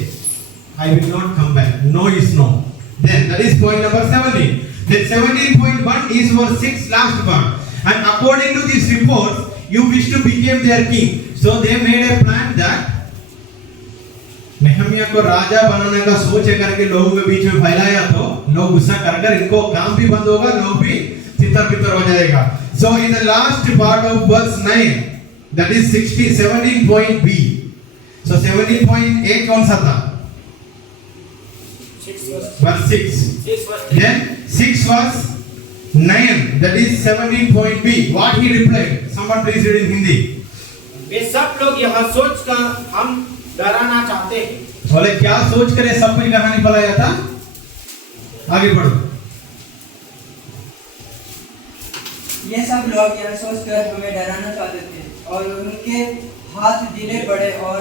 I will not come back. No is no. Then that is point number 17. Then 17.1 is verse 6 last part. And according to this report, you wish to become their king. So they made a plan that नहम्याह को राजा बनाने का सोच करके लोगों के बीच में फैलाया, तो लोग गुस्सा कर इनको काम भी बंद होगा, लोग भी तितर-बितर हो जाएगा. So in the last part of verse 9, that is 17.b. So 17.8 कौन सा था? Verse 6. Then 6 verse 9, that is 17.b. What he replied? Someone please read in Hindi. वे सब लोग यह सोचकर हम डराना चाहते हैं. बोले क्या सोच कर सब कुछ कहानी फैलाया था? आगे बढ़ो. ये सब लोग यह सोचकर हमें डराना चाहते थे और उनके हाथ ढीले पड़े और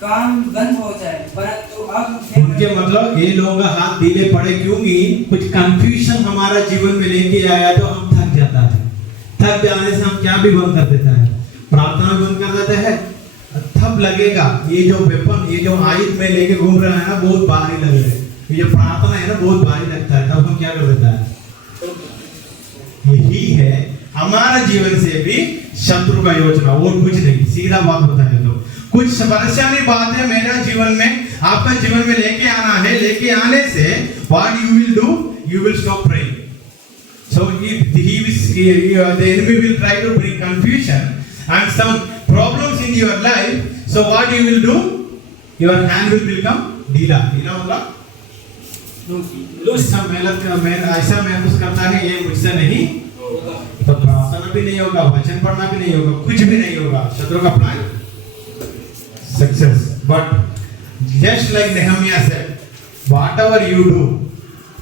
काम बंद हो जाए, परंतु अब उनके मतलब ये लोगों का हाथ ढीले पड़े क्योंकि कुछ कंफ्यूजन हमारा जीवन में लेके आया तो हम थक जाता है। थक जाने से हम क्या भी बंद कर देता है, प्रार्थना भी बंद कर देता है। थप लगेगा ये जो वेपन, ये जो आयुध में लेके घूम रहा है ना, बहुत भारी लग रहा है, ये जो प्रार्थना है ना बहुत भारी लगता है, तब हम क्या कर देता है। यही है हमारा जीवन से भी शत्रु का योजना, और कुछ नहीं। सीधा बात बताए तो कुछ परेशानी बात है मेरा जीवन में, आपका जीवन में लेके आना है। लेके आने से what you will do, you will stop praying. So if the enemy will try to bring confusion and some problems in your life, so what you will do? Your hand will become ढीला। ढीला मतलब ऐसा महसूस करता है ये मुझसे नहीं, तो प्रार्थना भी नहीं होगा, वचन पढ़ना भी नहीं होगा, कुछ भी नहीं होगा, शत्रु का plan success. But just like Nehemiah said, whatever you do,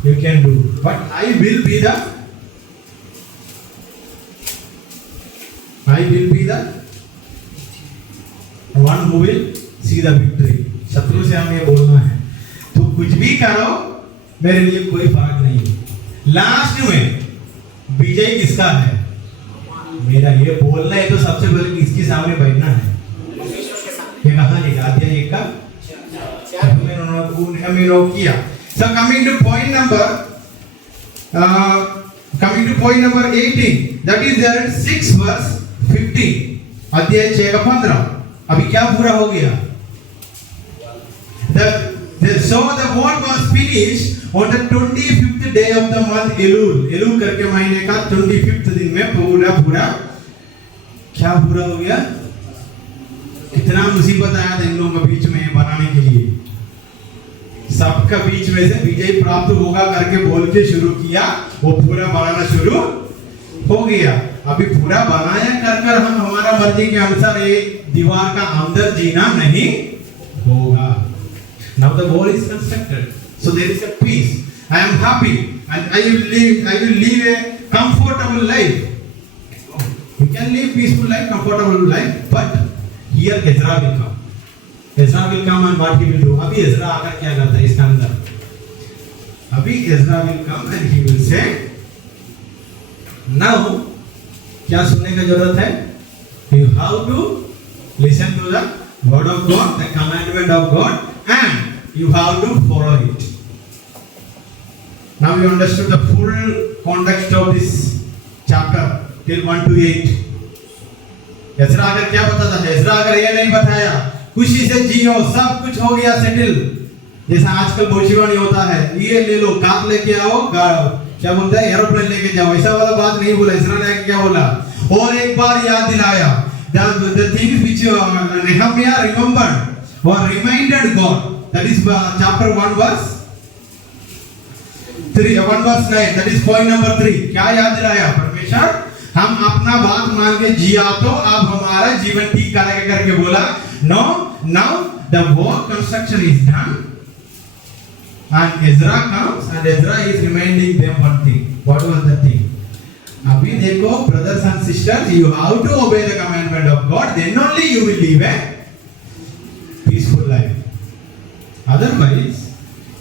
you can do, but I will be the one who will see the victory। शत्रु से हमें बोलना है तो कुछ भी करो मेरे लिए कोई फर्क नहीं। लास्ट में विजय किसका है? मेरा। ये बोलना है तो सबसे पहले किसके सामने बैठना है? ये कहाँ लिखा? अध्याय 1 का 4 किया। So coming to point number 18, that is there in 6 verse 50, अध्याय 6 का 15। अभी क्या पूरा हो गया? So the work was finished on the 25th day of the month Elul। एलूल करके महीने का 25th दिन में पूरा क्या पूरा हो गया? कितना मुसीबत आया था इन लोगों के बीच में बनाने के लिए। सबका बीच में से विजय प्राप्त होगा करके बोल के शुरू किया, वो पूरा बनाना शुरू हो गया। अभी पूरा बनाया कर हम हमारा मर्जी के अनुसार ये दीवार का अंदर जीना नहीं होगा। Now the wall is constructed, so there is a peace. I am happy and I will live a comfortable life. You can live peaceful life, comfortable life, but here Ezra will come. Ezra will come and what he will do? अभी Ezra आकर क्या करता है इसका अंदर? अभी Ezra will come and he will say, now क्या सुनने का जरूरत है? You have to listen to the word of God, the commandment of God, and you have to follow it. Now you understood the full context of this chapter till 1 to 8. Ezra अगर क्या बताता है? Ezra अगर ये नहीं बताया खुशी से जियो, सब कुछ हो गया सेटल, जैसा आजकल भविष्यवाणी होता है, ये ले लो, कार लेके आओ, क्या बोलते हैं, एरोप्लेन लेके जाओ, ऐसा वाला बात नहीं बोला। एज़रा ने क्या बोला? और एक बार याद दिलाया, the things which Nehemiah remembered or reminded God, that is chapter 1 verse 9, that is point number 3। क्या याद दिलाया? परमेश्वर हम अपना बात मान के जिया तो अब हमारा जीवन ठीक करेगा करके बोला। No, now the work construction is done and Ezra comes and Ezra is reminding them one thing। What was the thing? अभी देखो brothers and sisters, you have to obey the commandment of God, then only you will live a peaceful life. Otherwise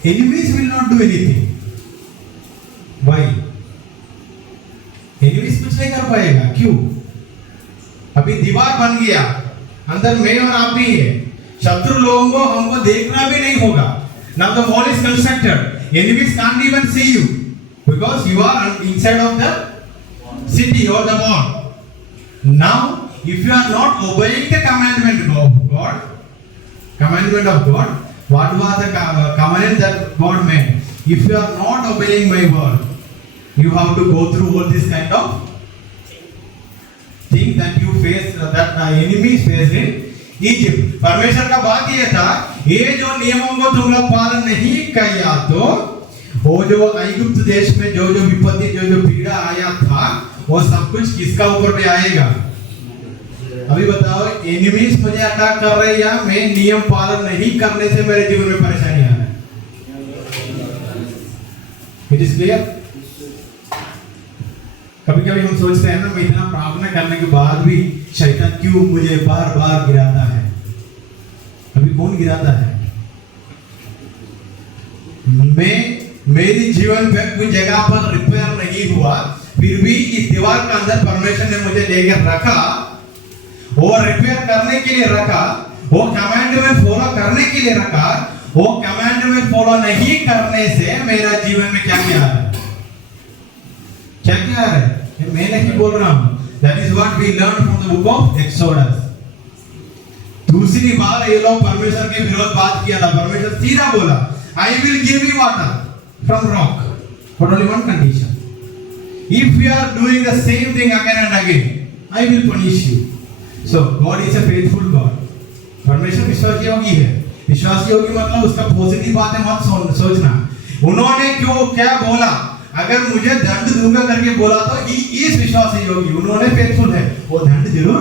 enemies will not do anything। Why? Enemies कुछ नहीं कर पाएगा। क्यों? अभी दीवार बन गया, अंदर मैं और आप भी है, शत्रु लोगों को हमको देखना भी नहीं होगा। Now the wall is constructed, enemies can't even see you because you are inside of the city or the wall. Now if you are not obeying the commandment of God, what was the commandment that God made? If you are not obeying my word, you have to go through all this kind of thing that you face, that enemies faced in Egypt। परमेश्वर का बात ये था, ये जो नियमों को तुम लोग पालन नहीं किया तो वो जो ऐगुप्त देश में जो विपत्ति, जो पीड़ा आया था, वो सब कुछ किसका ऊपर पे आएगा? अभी बताओ, एनिमीज मुझे अटैक कर रहे हैं या मैं नियम पालन नहीं करने से मेरे जीवन में परेशानी आ रहा है? It is clear? कभी कभी हम सोचते हैं ना, मैं इतना प्रार्थना करने के बाद भी शैतान क्यों मुझे बार बार गिराता है? अभी कौन गिराता है? मैं मेरी जीवन में कुछ जगह पर रिपेयर नहीं हुआ, फिर भी इस दीवार के अंदर परमेश्वर ने मुझे लेकर रखा, वो रिपेयर करने के लिए रखा, वो कमांडमेंट फॉलो करने के लिए रखा। वो कमांडमेंट फॉलो नहीं करने से मेरा जीवन में क्या क्या है? क्या क्या है? मैं नहीं बोल रहा हूं। That is what we learned from the book of Exodus. दूसरी बार ये लोग परमेश्वर के विरोध बात किया था। परमेश्वर सीधा बोला, I will give you water from rock, but only one condition. If you are doing the same thing again and again, I will punish you. So God is a faithful God. परमेश्वर विश्वास योगी है। विश्वास योगी मतलब उसका positive बातें मत सोचना। उन्होंने क्यों क्या बोला? अगर मुझे दंड दूंगा करके बोला तो इस विश्वास योगी, उन्होंने फेथफुल है, वो दंड जरूर।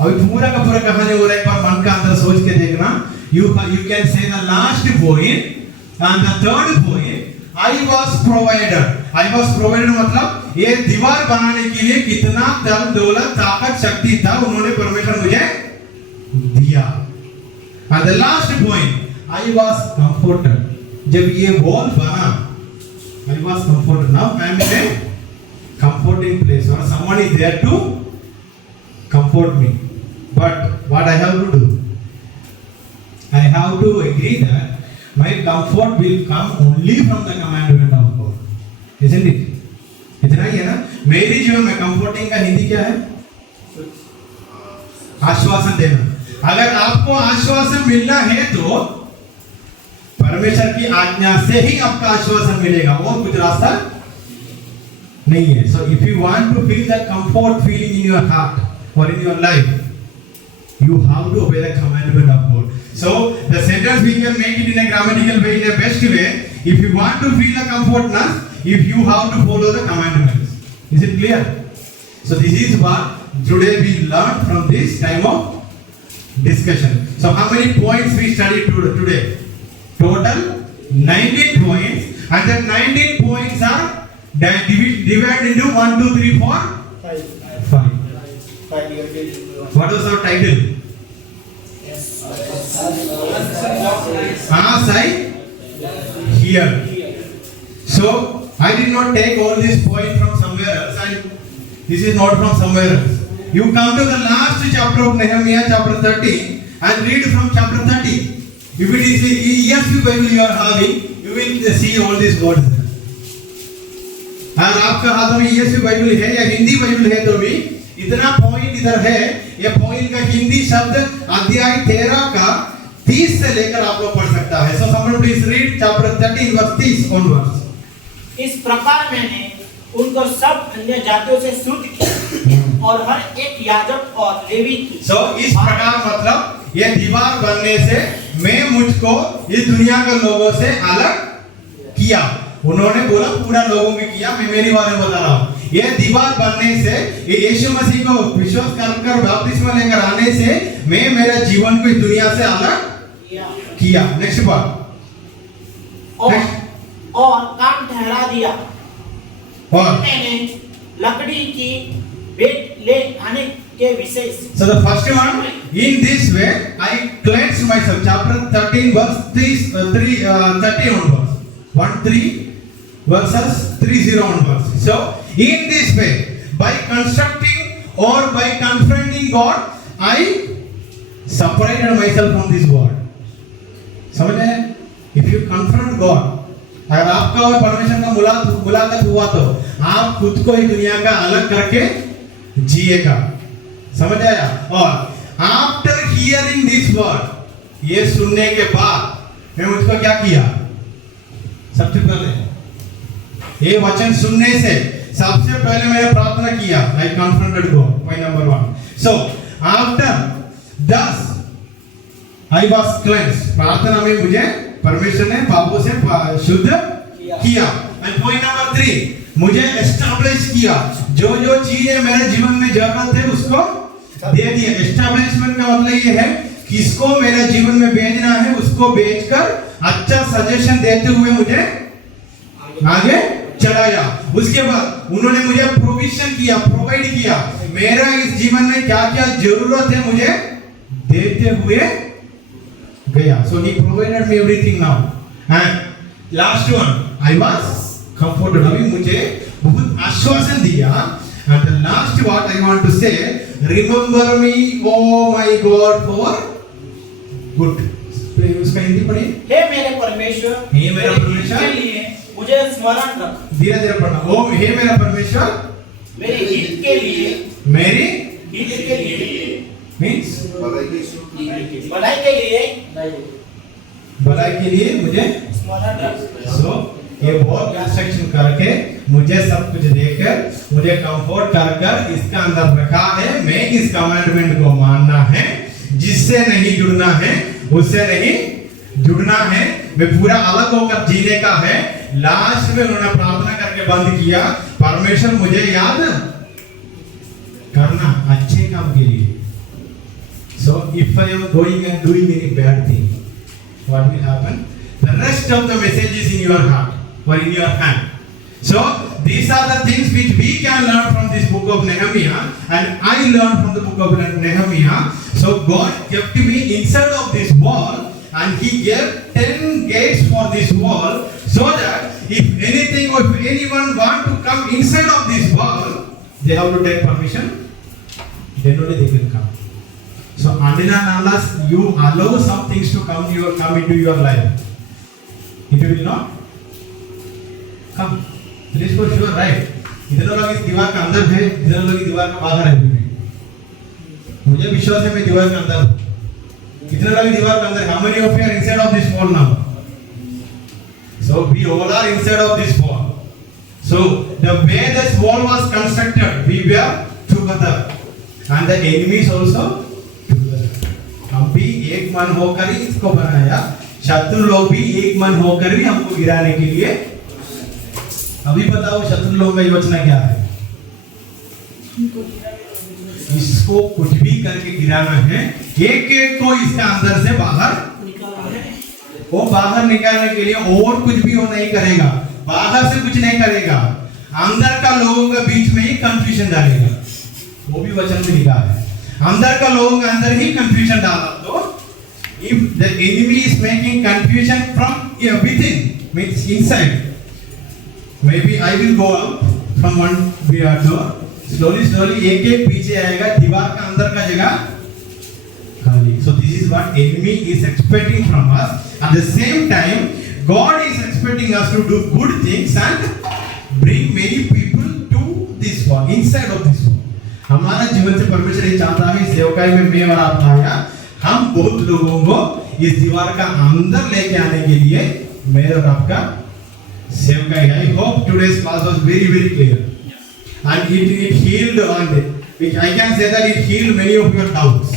अभी पूरा का पूरा कहानी हो रहा है, एक बार मन का अंदर सोच के देखना। You can say the last point and the third point, I was provided. I was provided मतलब ये दीवार बनाने के लिए कितना धन दौलत ताकत शक्ति था, उन्होंने परमेश्वर मुझे दिया। And the last point, I was comforted. जब ये वॉल बना, I was comforted. Now I am in a comforting place, or someone is there to comfort me. But what I have to do? I have to agree that my comfort will come only from the commandment of God. Isn't it? इतना ही है ना? मेरे जीवन में comforting का हिंदी क्या है? आश्वासन देना। अगर आपको आश्वासन मिलना है तो परमेश्वर की आज्ञा से ही आपका आश्वासन मिलेगा, और कुछ रास्ता नहीं है। So if you want to feel that comfort feeling in your heart or in your life, you have to obey the commandment of God. So the sentence we can make it in a grammatical way, in a best way. If you want to feel the comfortness, if you have to follow the commandments. Is it clear? So this is what today we learned from this time of discussion. So how many points we studied today? Total 19 points, and the 19 points are divided into 1, 2, 3, 4, 5. What was our title? As I hear. So I did not take all these points from somewhere else, and this is not from somewhere else. You come to the last chapter of Nehemiah, chapter 13, and read from chapter 30. If it is ESV Bible you are having, you will see all these words. अगर आपका हाथों में ESV Bible है या Hindi Bible है तो भी इतना पॉइंट इधर है। ये पॉइंट का हिंदी शब्द अध्याय 13 का 30 से लेकर आप लोग पढ़ सकता है। So someone please read chapter 13 verse 30 onwards. इस प्रकार मैंने उनको सब अन्य जातियों से शुद्ध किया और हर एक याजक और लेवी की। So इस प्रकार मतलब ये दीवार बनने से मैं मुझको इस दुनिया के लोगों से अलग किया। उन्होंने बोला पूरा लोगों के किया, मैं मेरी बारे में बता रहा हूँ। ये दीवार बनने से, ये यीशु मसीह को विश्वास कर बपतिस्मा लेकर आने से मैं मेरे जीवन को इस दुनिया से अलग किया। नेक्स्ट बात। और काम ठहरा दिया। और मैंने लकड़ी की भेंट ले आने के विशेष। So the first one, in this way I cleanse myself. Chapter 13 verse 30 onwards. 1-3 verses 30 onwards. So in this way, by constructing or by confronting God, I separated myself from this world. समझ आए? If you confront God, अगर आपका और परमेश्वर का मुलाकात हुआ तो आप खुद को इस दुनिया का अलग करके जिएगा। समझ आया? और आफ्टर हियरिंग दिस वर्ड, ये सुनने के बाद मैं मुझको क्या किया? सबसे पहले ये वचन सुनने से सबसे पहले मैंने प्रार्थना किया। I confronted God, point number 1. So after thus I was cleansed. प्रार्थना में मुझे परमेश्वर ने पापों से शुद्ध किया। And point number 3, मुझे एस्टैब्लिश किया। जो जो चीजें मेरे जीवन में जरूरत है उसको दे दिया। एस्टैब्लिशमेंट का मतलब ये है किसको मेरे जीवन में भेजना है उसको भेजकर अच्छा सजेशन देते हुए मुझे आगे चलाया। उसके बाद उन्होंने मुझे प्रोविजन किया, प्रोवाइड किया। मेरा इस जीवन में क्या क्या जरूरत है मुझे देते हुए गया. So he provided me everything now. And last one, I was comforted. अभी मुझे बहुत आश्वासन दिया. And the last what I want to say, remember me, oh my God, for good. उसका हिंदी पढ़िए. हे मेरे परमेश्वर, हे मेरे परमेश्वर, के लिए मुझे स्मरण रख. धीरे धीरे पढ़ना. ओ हे मेरा परमेश्वर, मेरे हित के लिए, मेरी हित के लिए, मीन्स भलाई की भलाई के लिए, भलाई के लिए मुझे स्मरण रख. सो ये बहुत इंस्ट्रक्शन करके मुझे सब कुछ देकर मुझे कंफर्ट कर कर इसका अंदर रखा है. मैं इस कमांडमेंट को मानना है, जिससे नहीं जुड़ना है उससे नहीं जुड़ना है. मैं पूरा अलग होकर जीने का है. लास्ट में उन्होंने प्रार्थना करके बंद किया, परमेश्वर मुझे याद करना अच्छे काम के लिए. So if I am going and doing any bad thing, what will happen? The rest of the message is in your heart or in your hand. So these are the things which we can learn from this book of Nehemiah, and I learned from the book of Nehemiah. So God kept me inside of this wall, and He gave 10 gates for this wall, so that if anything or if anyone want to come inside of this wall, they have to take permission. Then only they can come. So until and unless you allow some things to come into your life, it will not come. It is for sure, right? इतने लोग इस दीवार के अंदर है, इतने लोग इस दीवार के बाहर है. मुझे विश्वास है मैं दीवार के अंदर हूँ. कितने लोग दीवार के अंदर? How many of you are inside of this wall now? So we all are inside of this wall. So the way this wall was constructed, we were together, and the enemies also together. हम भी एक मन होकर ही इसको बनाया. शत्रु लोग भी एक मन होकर भी हमको गिराने के लिए. अभी बताओ शत्रु लोगों का योजना क्या है? इसको कुछ भी करके गिराना है. एक एक को इसका अंदर से बाहर निकालना है. वो बाहर निकालने के लिए और कुछ भी वो नहीं करेगा. बाहर से कुछ नहीं करेगा. अंदर का लोगों के बीच में ही कंफ्यूजन डालेगा. वो भी वचन में लिखा है. अंदर का लोगों के अंदर ही कंफ्यूजन डाला. तो if the enemy is making confusion from within, means inside, maybe I will go out from one door. Slowly एक एक पीछे आएगा. दीवार का अंदर का जगह खाली. So this is what enemy is expecting from us. At the same time, God is expecting us to do good things and bring many people to this wall, inside of this wall. हमारा जीवन से परमेश्वर ये चाहता है. सेवकाई में मैं और आप आया, हम बहुत लोगों को इस दीवार का अंदर लेके आने के लिए मेरे और आपका सेवकाई. I hope today's class was very clear, and it healed, and I can say that it healed many of your doubts,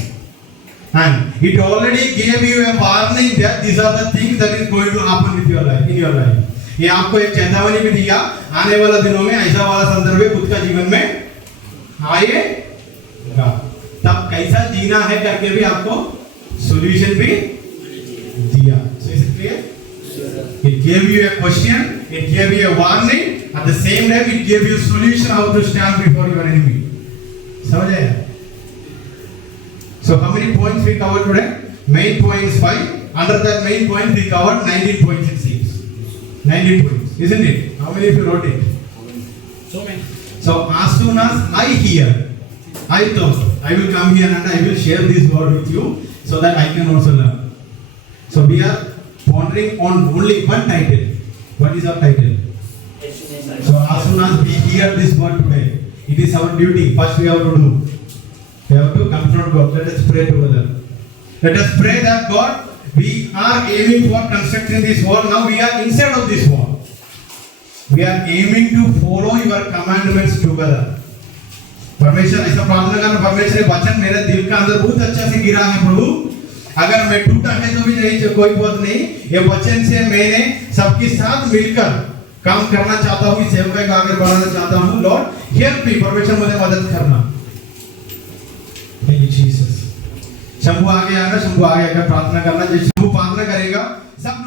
and it already gave you a warning that these are the things that is going to happen with your life, in your life. ये आपको एक चेतावनी भी दिया, आने वाले दिनों में ऐसा वाला संदर्भ खुद का जीवन में आएगा. तब कैसा जीना है करके भी आपको सॉल्यूशन भी दिया. So is it clear? It gave you a question, it gave you a warning, at the same time it gave you a solution how to stand before your enemy. समझ आया? So how many points we covered today? Main points 5. Under that main point we covered 19 points it seems. 19 points, isn't it? How many of you wrote it? So many. So as soon as I hear, I thought I will come here and I will share this word with you so that I can also learn. So we are pondering on only one title. What is our title? So as soon as we hear this word today, it is our duty. First we have to do. We have to confront God. Let us pray together. Let us pray that God, we are aiming for constructing this wall. Now we are inside of this wall. We are aiming to follow your commandments together. परमेश्वर ऐसा प्रार्थना करना, परमेश्वर ये वचन मेरे दिल का अंदर बहुत अच्छा से गिरा है प्रभु. अगर मैं टूटा है तो भी नहीं, कोई बात नहीं. ये वचन से मैंने सबके साथ मिलकर काम करना चाहता हूँ, सेवकाई को आगे बढ़ाना चाहता हूँ. Lord help me. परमेश्वर मुझे मदद करना. Thank you Jesus. शंभू आगे आना, शंभू आगे आकर प्रार्थना करना. जैसे शंभू प्रार्थना करेगा सब